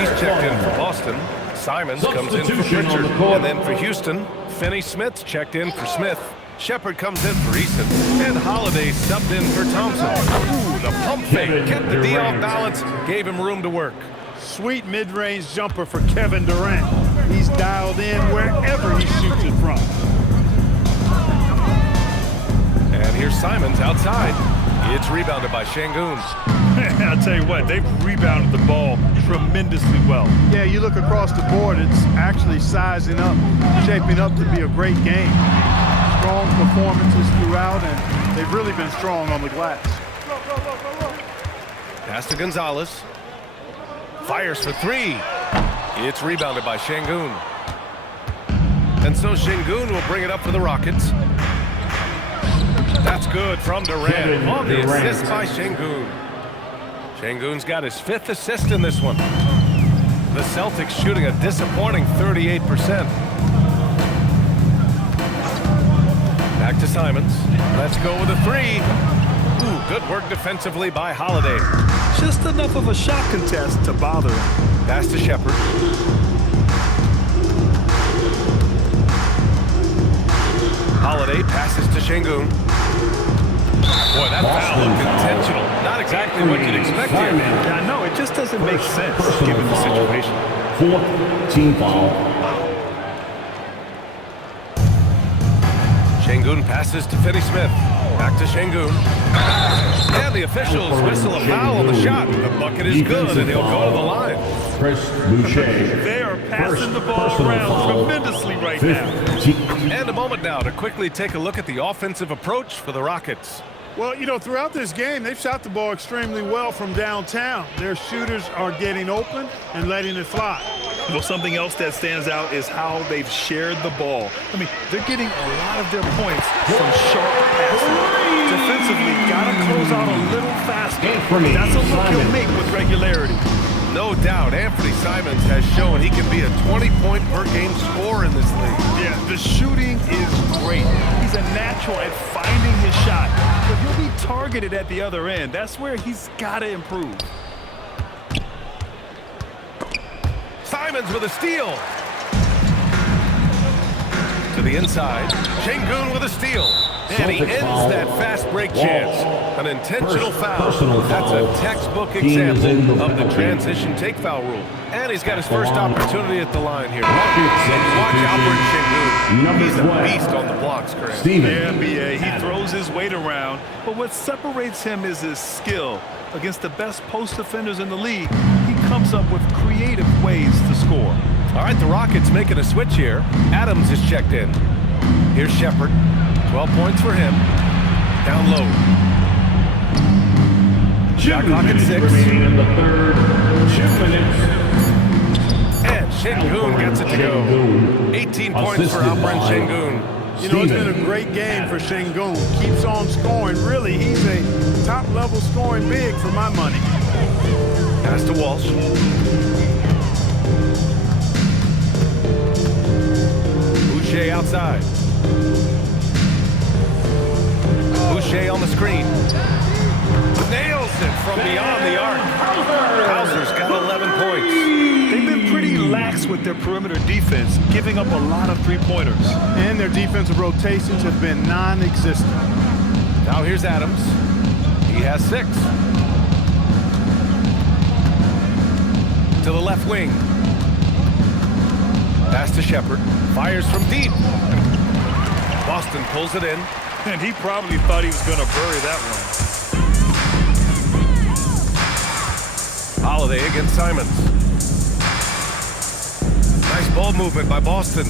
He's checked in for Boston. Simons comes in for Pritchard. And then for Houston, Finney Smith's checked in for Smith. Shepard comes in for Eason. And Holiday subbed in for Thompson. Ooh, the pump fake kept the D off balance, gave him room to work. Sweet mid-range jumper for Kevin Durant. He's dialed in wherever he shoots it from. And here's Simons outside. It's rebounded by Şengün. I'll tell you what, they've rebounded the ball tremendously well. Yeah, you look across the board, it's actually sizing up, shaping up to be a great game. Strong performances throughout, and they've really been strong on the glass. Pass to Gonzalez. Fires for 3. It's rebounded by Şengün. And so Şengün will bring it up for the Rockets. That's good from Durant on the assist by Şengün. Şengün's got his 5th assist in this one. The Celtics shooting a disappointing 38%. Back to Simons. Let's go with a 3. Ooh, good work defensively by Holiday. Just enough of a shot contest to bother him. Pass to Shepard. Holiday passes to Şengün. Boy, that foul looked intentional. Not exactly what you'd expect here. Yeah, no, it just doesn't make sense given the situation. 4th team foul. Şengün passes to Finney Smith. Back to Şengün. And the officials whistle a foul on the shot. The bucket is good, and he'll go to the line. Chris Boucher. They are passing the ball around tremendously right now. And a moment now to quickly take a look at the offensive approach for the Rockets. Well, you know, throughout this game, they've shot the ball extremely well from downtown. Their shooters are getting open and letting it fly. Well, something else that stands out is how they've shared the ball. I mean, they're getting a lot of their points from sharp passing. Defensively, got to close out a little faster. That's a look he'll make with regularity. No doubt, Anthony Simons has shown he can be a 20-point-per-game scorer in this league. Yeah, the shooting is great. He's a natural at finding his shot, but he'll be targeted at the other end. That's where he's got to improve. Simons with a steal. To the inside. Şengün with a steal. And he ends that fast break chance. An intentional foul. That's a textbook example of the transition take foul rule. And he's got his first opportunity at the line here. Watch Albert Şengün. He's a beast on the blocks, Chris. Yeah, B.A. He throws his weight around, but what separates him is his skill. Against the best post defenders in the league, he comes up with creative ways to score. All right, the Rockets making a switch here. Adams is checked in. Here's Shepherd. 12 points for him. Down low. Shot clock at 6. In the third. 2 minutes. And Şengün gets it to go. 18 points for Alperen Şengün. You know, it's been a great game for Şengün. Keeps on scoring. Really, he's a top-level scoring big for my money. Pass to Walsh. Boucher outside. Boucher on the screen. Nails it from beyond the arc. Hauser's got 11 points. They've been pretty lax with their perimeter defense, giving up a lot of three-pointers. And their defensive rotations have been non-existent. Now here's Adams. He has 6. To the left wing. Pass to Shepherd. Fires from deep. Boston pulls it in. And he probably thought he was going to bury that one. Holiday against Simons. Nice ball movement by Boston.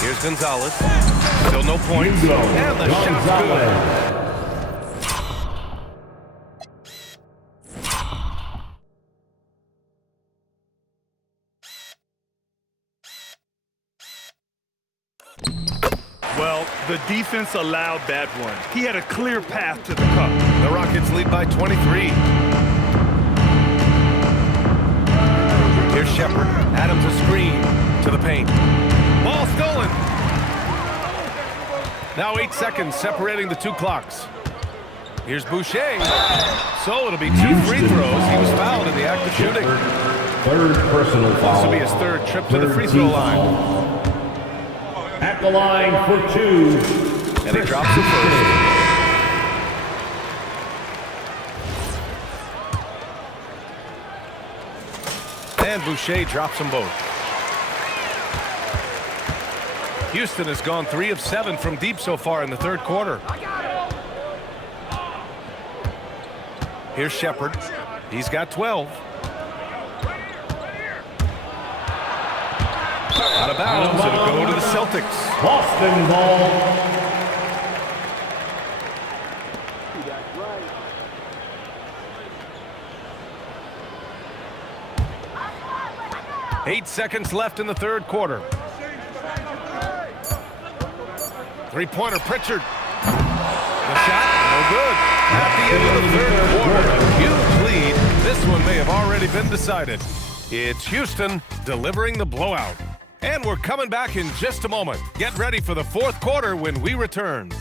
Here's Gonzalez. Still no points. And the shot's good. Well, the defense allowed that one. He had a clear path to the cup. The Rockets lead by 23. Here's Shepherd. Adams a screen to the paint. Ball stolen. Now 8 seconds separating the 2 clocks. Here's Boucher. So it'll be 2 free throws. He was fouled in the act of shooting. Third personal foul. This will be his 3rd trip to the free throw line. At the line for 2. And he drops it first. And Boucher drops them both. Houston has gone 3 of 7 from deep so far in the 3rd quarter. Here's Shepherd. He's got 12. Out of bounds, it'll go to the Celtics. Boston ball. Eight seconds left in the 3rd quarter. Three-pointer, Pritchard. The shot, no good. At the end of the 3rd quarter, a huge lead. This one may have already been decided. It's Houston delivering the blowout. And we're coming back in just a moment. Get ready for the 4th quarter when we return.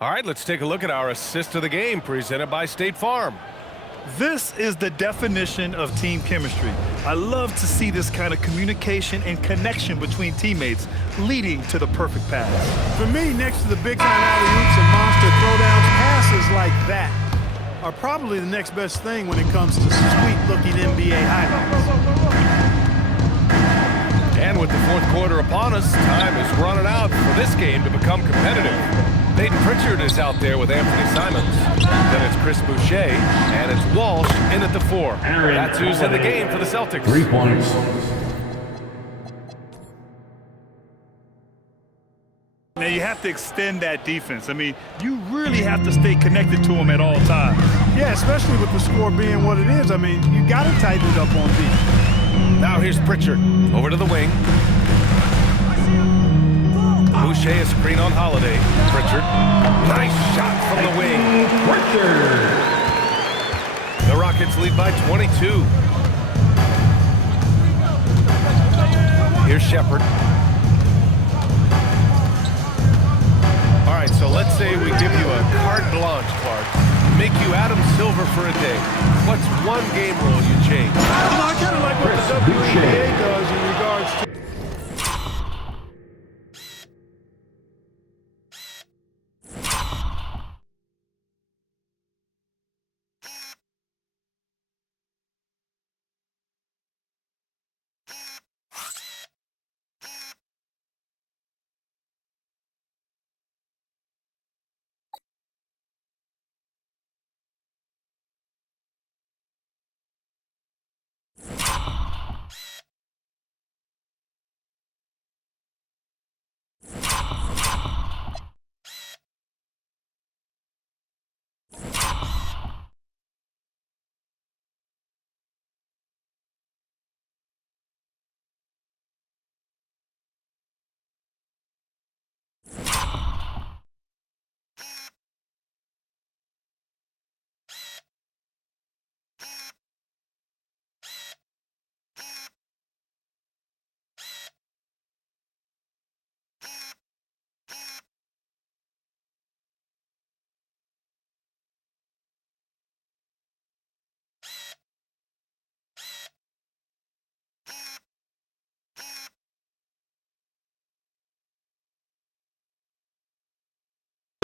All right, let's take a look at our assist of the game presented by State Farm. This is the definition of team chemistry. I love to see this kind of communication and connection between teammates leading to the perfect pass. For me, next to the big-time alley-oops and monster throwdowns, passes like that are probably the next best thing when it comes to sweet-looking NBA highlights. And with the fourth quarter upon us, time is running out for this game to become competitive. Peyton Pritchard is out there with Anthony Simons. Then it's Chris Boucher, and it's Walsh in at the 4. That's who's in the game for the Celtics. 3 points. Now you have to extend that defense. I mean, you really have to stay connected to them at all times. Yeah, especially with the score being what it is. I mean, you got to tighten it up on defense. Now here's Pritchard over to the wing. Boucher, a screen on Holiday. Pritchard, nice shot from the wing. Pritchard. The Rockets lead by 22. Here's Shepherd. All right, so let's say we give you a carte blanche, Clark. Make you Adam Silver for a day. What's one game rule you change? I kind of like what the WNBA does in regards to...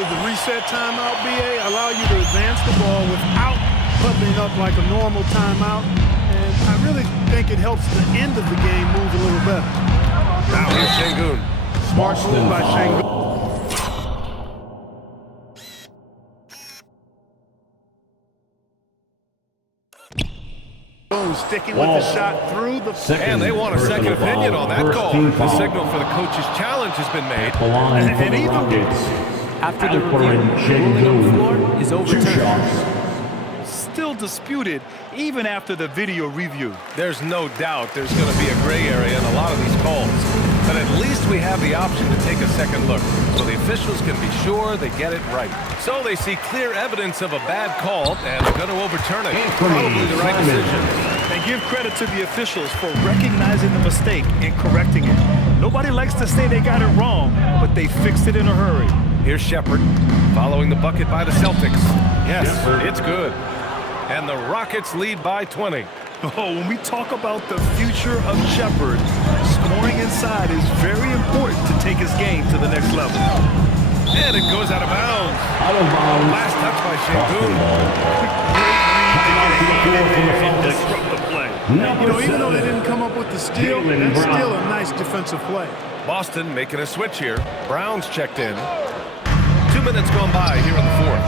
The reset timeout, BA, allow you to advance the ball without puddling up like a normal timeout. And I really think it helps the end of the game move a little better. Now here's Şengün. Smart move by Şengün. Sticking with the shot through the... And they want a second opinion on that call. The signal for the coach's challenge has been made. And even after the review, the ruling on the floor is overturned. Still disputed even after the video review. There's no doubt there's going to be a gray area in a lot of these calls. But at least we have the option to take a second look, so the officials can be sure they get it right. So they see clear evidence of a bad call, and they're going to overturn it. Probably the right decision. And give credit to the officials for recognizing the mistake and correcting it. Nobody likes to say they got it wrong, but they fixed it in a hurry. Here's Shepherd, following the bucket by the Celtics. Yes, it's good. And the Rockets lead by 20. Oh, when we talk about the future of Shepherd, scoring inside is very important to take his game to the next level. And it goes out of bounds. Out of bounds. Last touch by Şengün. Disrupt the play. You know, even though they didn't come up with the steal, that's still a nice defensive play. Boston making a switch here. Brown's checked in. 2 minutes gone by here in the fourth.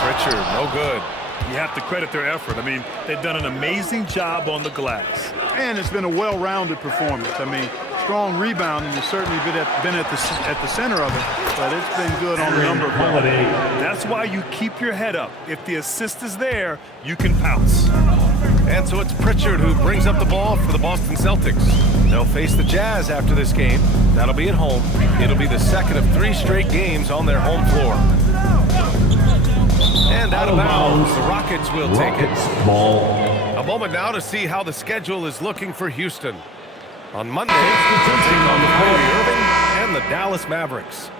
Pritchard, no good. You have to credit their effort. I mean, they've done an amazing job on the glass. And it's been a well-rounded performance. I mean, strong rebounding has certainly been at the center of it, but it's been good on a number of levels. That's why you keep your head up. If the assist is there, you can pounce. And so it's Pritchard who brings up the ball for the Boston Celtics. They'll face the Jazz after this game. That'll be at home. It'll be the second of 3 straight games on their home floor. And out of bounds, the Rockets will take it. A moment now to see how the schedule is looking for Houston. On Monday, they'll take on the Kyrie Irving and the Dallas Mavericks.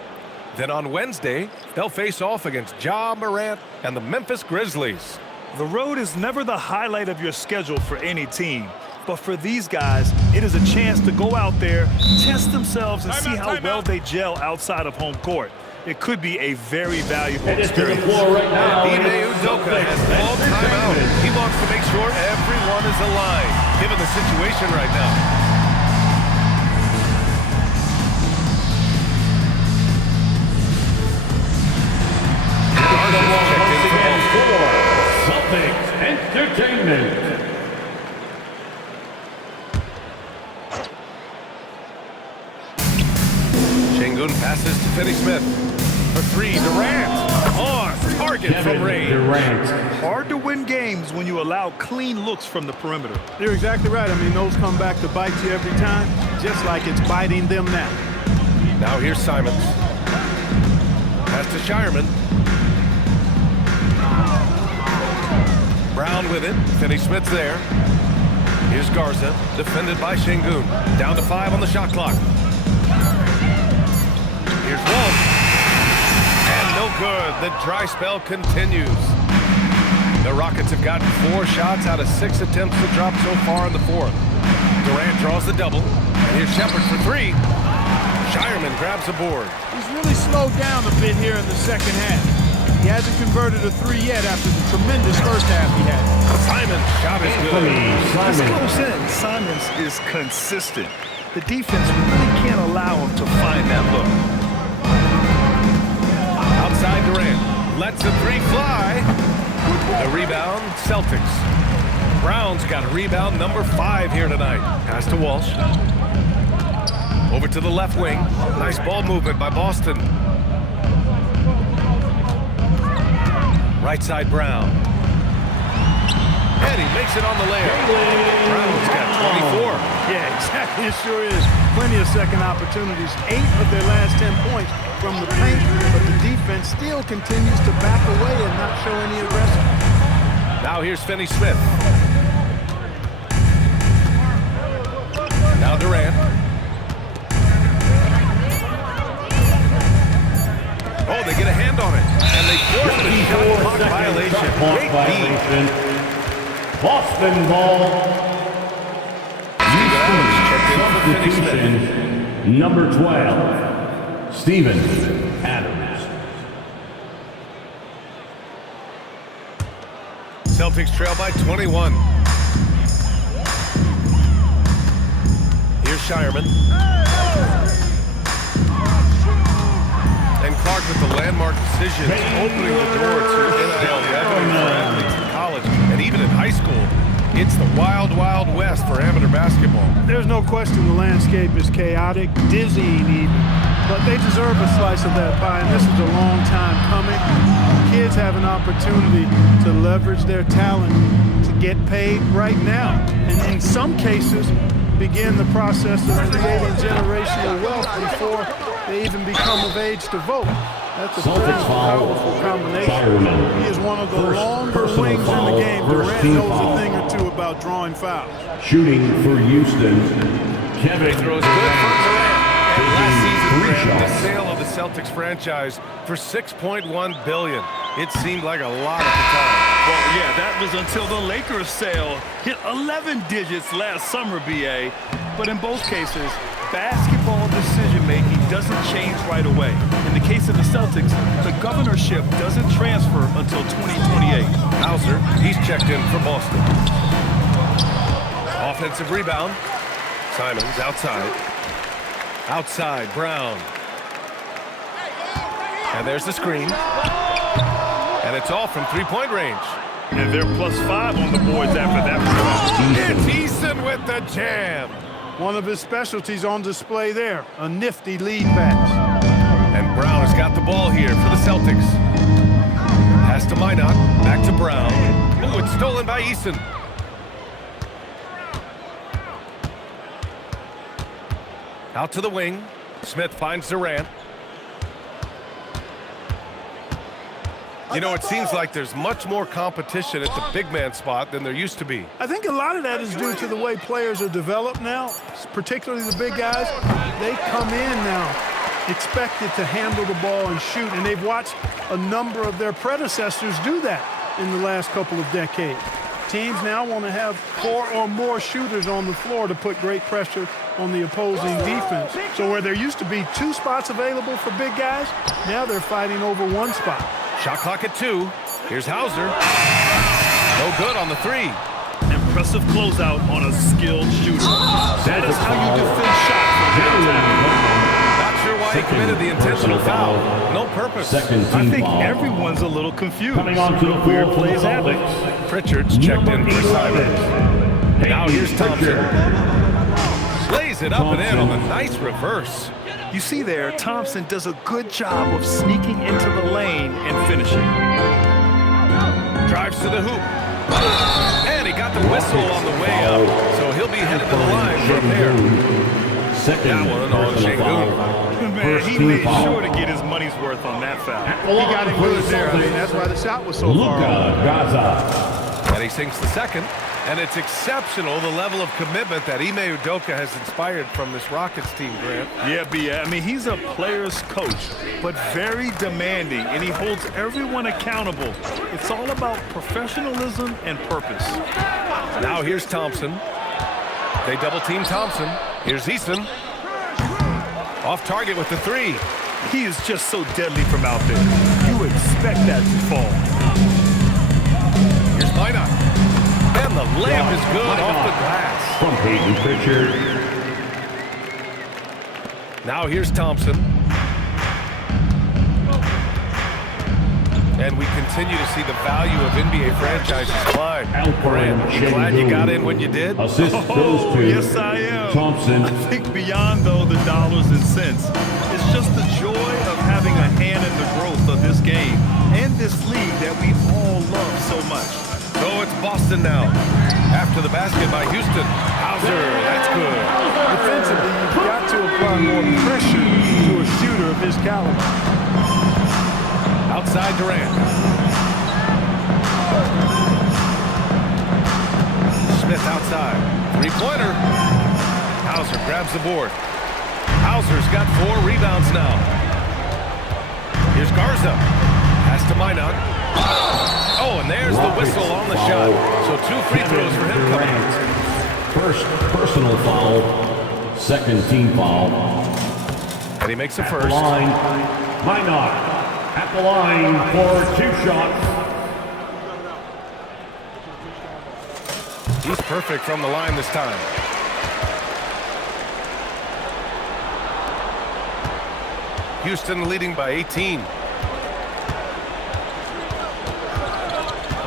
Then on Wednesday, they'll face off against Ja Morant and the Memphis Grizzlies. The road is never the highlight of your schedule for any team. But for these guys, it is a chance to go out there, test themselves, and see how well they gel outside of home court. It could be a very valuable experience. Right now, Ime Udoka has all time out. He wants to make sure everyone is aligned, given the situation right now. Celtics Entertainment. Şengün passes to Finney Smith. For three, Durant. On target from range. Hard to win games when you allow clean looks from the perimeter. You're exactly right. I mean, those come back to bite you every time, just like it's biting them now. Now here's Simons. Pass to Shireman. Brown with it. Finney Smith's there. Here's Garza, defended by Şengün. Down to 5 on the shot clock. Here's Walsh. And no good. The dry spell continues. The Rockets have gotten 4 shots out of 6 attempts to drop so far in the fourth. Durant draws the double. And here's Shepard for 3. Shireman grabs a board. He's really slowed down a bit here in the second half. He hasn't converted a 3 yet after the tremendous first half he had. Simon's shot is good. It's close in. Simons is consistent. The defense really can't allow him to find that look. Outside Durant. Lets a 3 fly. The rebound, Celtics. Brown's got a rebound number 5 here tonight. Pass to Walsh. Over to the left wing. Nice ball movement by Boston. Right side, Brown. And he makes it on the layup. Brown's got 24. Yeah, exactly. It sure is. Plenty of second opportunities. 8 of their last 10 points from the paint, but the defense still continues to back away and not show any aggression. Now here's Finney Smith. Now Durant. Oh, they get a hand on it. And they force the shot clock violation. Great beat. Boston ball. Substitution number 12, Steven Adams. Celtics trail by 21. Here's Shireman. And Clark with the landmark decision, opening the door to NIL revenue for athletes in college and even in high school. It's the wild, wild west for amateur basketball. There's no question the landscape is chaotic, dizzying even, but they deserve a slice of that pie, and this is a long time coming. Kids have an opportunity to leverage their talent to get paid right now, and in some cases, begin the process of creating generational wealth before they even become of age to vote. That's a pretty powerful combination. He is one of the longer wings in the game. Durant knows a thing or two about drawing fouls. Shooting for Houston, Kevin Throws good for Durant. And last season, Durant, the sale of the Celtics franchise for $6.1 billion. It seemed like a lot at the time. Well, yeah, that was until the Lakers sale hit 11 digits last summer, BA. But in both cases, basketball decision-making doesn't change right away. In the case of the Celtics, the governorship doesn't transfer until 2028. Hauser, he's checked in for Boston. Offensive rebound. Simons outside. Outside, Brown. And there's the screen. And it's all from three-point range. And they're +5 on the boards after that. It's Eason with the jam. One of his specialties on display there, a nifty lead pass. And Brown has got the ball here for the Celtics. Pass to Minot, back to Brown. Oh, it's stolen by Eason. Out to the wing. Smith finds Durant. You know, it seems like there's much more competition at the big man spot than there used to be. I think a lot of that is due to the way players are developed now, particularly the big guys. They come in now expected to handle the ball and shoot, and they've watched a number of their predecessors do that. in the last couple of decades. Teams now want to have 4 or more shooters on the floor to put great pressure on the opposing defense. So where there used to be 2 spots available for big guys, now they're fighting over 1 spot. Shot clock at 2. Here's Hauser. No good on the 3. Impressive closeout on a skilled shooter. That is how you defend shots from downtown. Not sure why he committed the intentional foul. No purpose. I think everyone's a little confused. Coming on to the Weird floor for the plays happen. Celtics. Pritchard's checked in for Simon. Now here's Thompson. Lays it up and in on a nice reverse. You see there, Thompson does a good job of sneaking into the lane and finishing. Drives to the hoop. And he got the whistle on the way up, so he'll be headed to the line for a pair. That one on Şengün. Man, he made sure to get his money's worth on that foul. He got it good there. I mean, that's why the shot was so far off. Gaza. And he sinks the second. And it's exceptional, the level of commitment that Ime Udoka has inspired from this Rockets team, Grant. Yeah, B.A. I mean, he's a player's coach, but very demanding, and he holds everyone accountable. It's all about professionalism and purpose. Now here's Thompson. They double-team Thompson. Here's Easton. Off target with the 3. He is just so deadly from out there. You expect that to fall. Here's Minot. And the layup is good off the glass. From Peyton Pritchard. Now here's Thompson. And we continue to see the value of NBA franchises climb. Grant, you glad you got in when you did? Assist goes to Yes, I am. Thompson. I think beyond, though, the dollars and cents, it's just the joy of having a hand in the growth of this game and this league that we all love so much. So it's Boston now. After the basket by Houston. Hauser, that's good. Defensively, you've got to apply more pressure to a shooter of his caliber. Outside Durant. Smith outside. 3-pointer. Hauser grabs the board. Hauser's got 4 rebounds now. Here's Garza. Pass to Minot. Oh, and there's the whistle on the shot. So 2 free throws for him coming up. First personal foul. Second team foul. And he makes a first. Line. Minot at the line for 2 shots. He's perfect from the line this time. Houston leading by 18.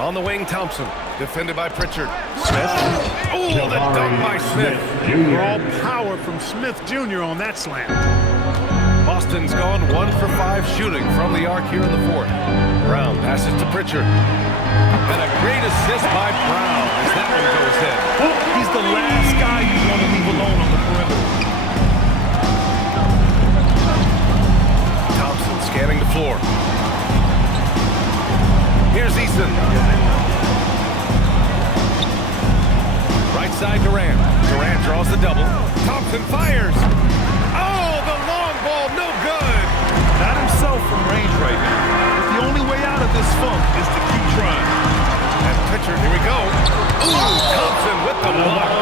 On the wing, Thompson. Defended by Pritchard. Smith. Oh, the dunk by Smith. Raw power from Smith Jr. on that slam. Boston's gone 1 for 5 shooting from the arc here in the 4th. Brown passes to Pritchard. And a great assist by Brown as that one goes in. He's the last guy you want to leave alone on the perimeter. Thompson scanning the floor. Here's Easton. Right side Durant. Durant draws the double. Thompson fires. Oh, the long ball, no good. Not himself from range right now. But the only way out of this funk is to keep trying. And Pritchard, here we go. Ooh, Thompson with the block.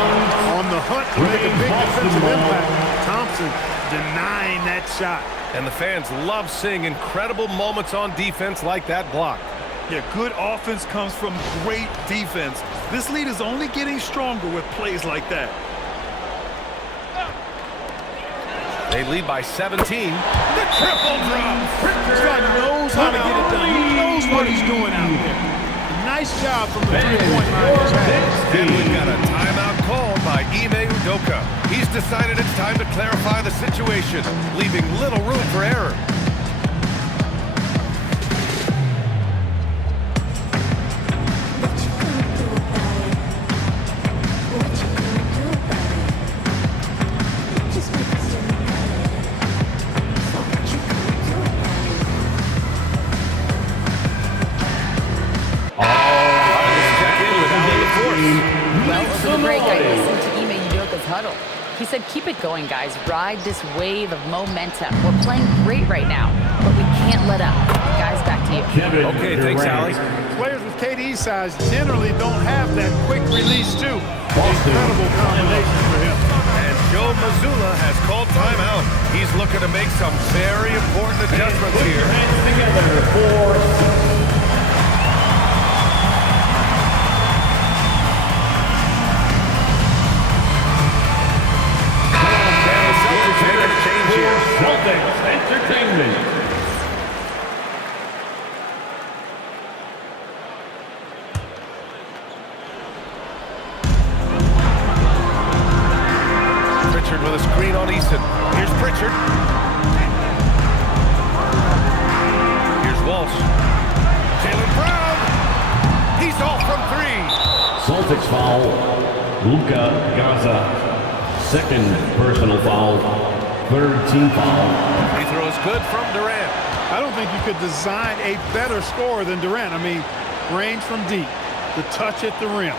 On the hunt to make a big defensive impact. Thompson denying that shot. And the fans love seeing incredible moments on defense like that block. Yeah, good offense comes from great defense. This lead is only getting stronger with plays like that. They lead by 17. The triple drop. Scott knows how to get it done. He knows what he's doing out there. Nice job from the 3-point line. And we've got a timeout called by Ime Udoka. He's decided it's time to clarify the situation, leaving little room for error. Huddle. He said, keep it going, guys. Ride this wave of momentum. We're playing great right now, but we can't let up. Guys, back to you. Kevin Okay, thanks, Durant. Allie. Players with KD's size generally don't have that quick release, too. Boston. Incredible combination for him. And Joe Mazzulla has called timeout. He's looking to make some very important adjustments Put your here. hands together for Celtics making a change here. Celtics Entertainment. Pritchard with a screen on Easton. Here's Pritchard. Here's Walsh. Jaylen Brown. He's off from three. Celtics foul. Luka Garza. Second personal foul. Third team foul. Free throw is good from Durant. I don't think you could design a better scorer than Durant. I mean, range from deep, the touch at the rim,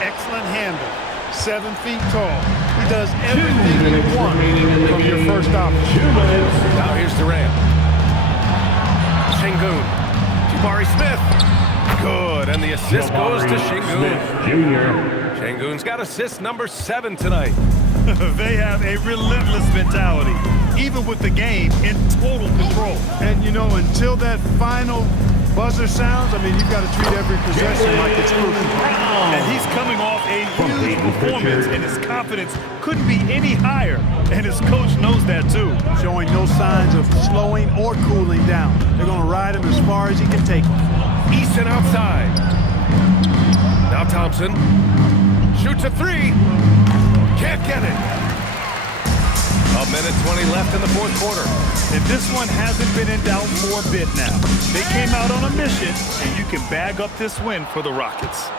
excellent handle, 7 feet tall. He does everything you want from your first option. 2 minutes. Now here's Durant. Şengün. Jabari Smith. Good, and the assist goes to Şengün. Smith Jr. Şengün's got assist number 7 tonight. They have a relentless mentality, even with the game in total control. And, you know, until that final buzzer sounds, I mean, you've got to treat every possession like it's crucial. And he's coming off a huge performance, and his confidence couldn't be any higher. And his coach knows that, too. Showing no signs of slowing or cooling down. They're going to ride him as far as he can take him. Easton outside. Now Thompson shoots a 3. Can't get it. 1:20 left in the fourth quarter. And this one hasn't been in doubt for a bit now. They came out on a mission, and you can bag up this win for the Rockets.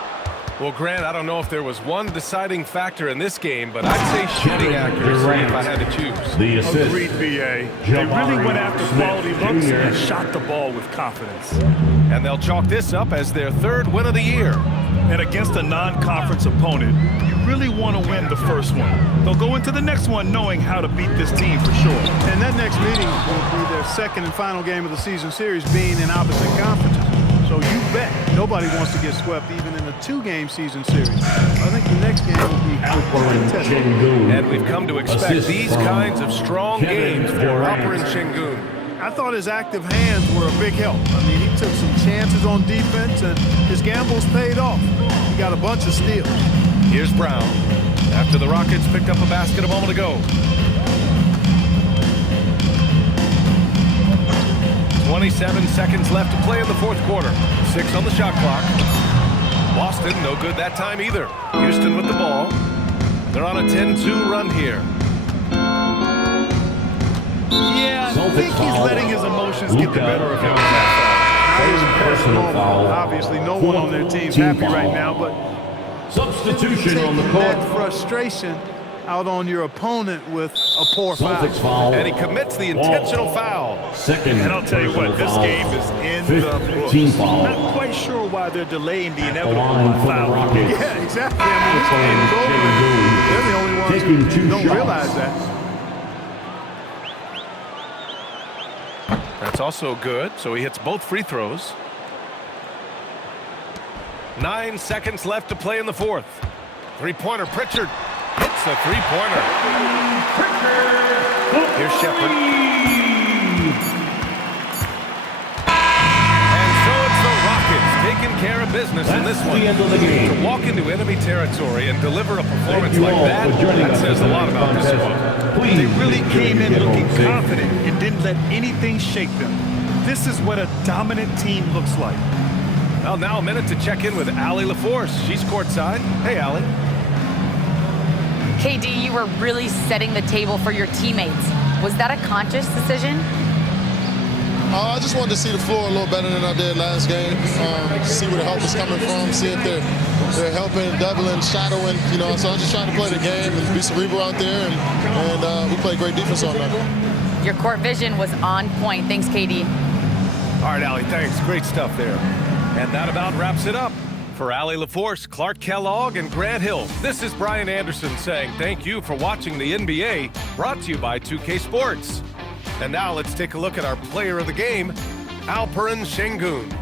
Well, Grant, I don't know if there was one deciding factor in this game, but I'd say shooting accuracy if I had to choose. The assist. Agreed, B.A. They really went after quality looks and shot the ball with confidence. And they'll chalk this up as their 3rd win of the year. And against a non-conference opponent, you really want to win the first one. They'll go into the next one knowing how to beat this team for sure. And that next meeting will be their 2nd and final game of the season series, being in opposite conferences. So you bet nobody wants to get swept even in a 2-game season series. I think the next game will be Alperen tested. Şengün. And we've come to expect Assist these from kinds of strong Kevin games for Durant. Alperen Şengün. I thought his active hands were a big help. I mean, he took some chances on defense, and his gambles paid off. He got a bunch of steals. Here's Brown. After the Rockets picked up a basket a moment ago. 27 seconds left to play in the fourth quarter. 6 on the shot clock. Boston, no good that time either. Houston with the ball. They're on a 10-2 run here. Yeah, I Celtics think he's foul. letting his emotions get the Luka better of him. Personal foul. Obviously, no one on their team's Team happy foul. right now, but Substitution on the taking court. that frustration out on your opponent with a poor Celtics foul. foul. And he commits the intentional foul. Second. And I'll tell you what, this personal game is in the foul. books. Team foul. Not quite sure why they're delaying the The inevitable line for the foul. Rockets. Yeah, exactly. I mean, this game is over. They're the only ones Taking 2 who don't shots. realize that. That's also good, so he hits both free throws. 9 seconds left to play in the fourth. Three-pointer, Pritchard hits a three-pointer. Here's Shepherd. And so it's the Rockets taking care of business in this That's one. the end of the game. To walk into enemy territory and deliver a performance you like all that, for joining that us says a in lot this about this contest. one. Please They really make sure came you in get looking home safe. confident and didn't let anything shake them. This is what a dominant team looks like. Well, now a minute to check in with Allie LaForce. She's courtside. Hey, Allie. KD, you were really setting the table for your teammates. Was that a conscious decision? I just wanted to see the floor a little better than I did last game. See where the help is coming from. See if they're helping, doubling, shadowing. You know, so I was just trying to play the game and be cerebral out there, and we played great defense all night. Your court vision was on point. Thanks, KD. All right, Allie, thanks. Great stuff there. And that about wraps it up. For Allie LaForce, Clark Kellogg, and Grant Hill, this is Brian Anderson saying thank you for watching the NBA, brought to you by 2K Sports. And now let's take a look at our player of the game, Alperen Şengün.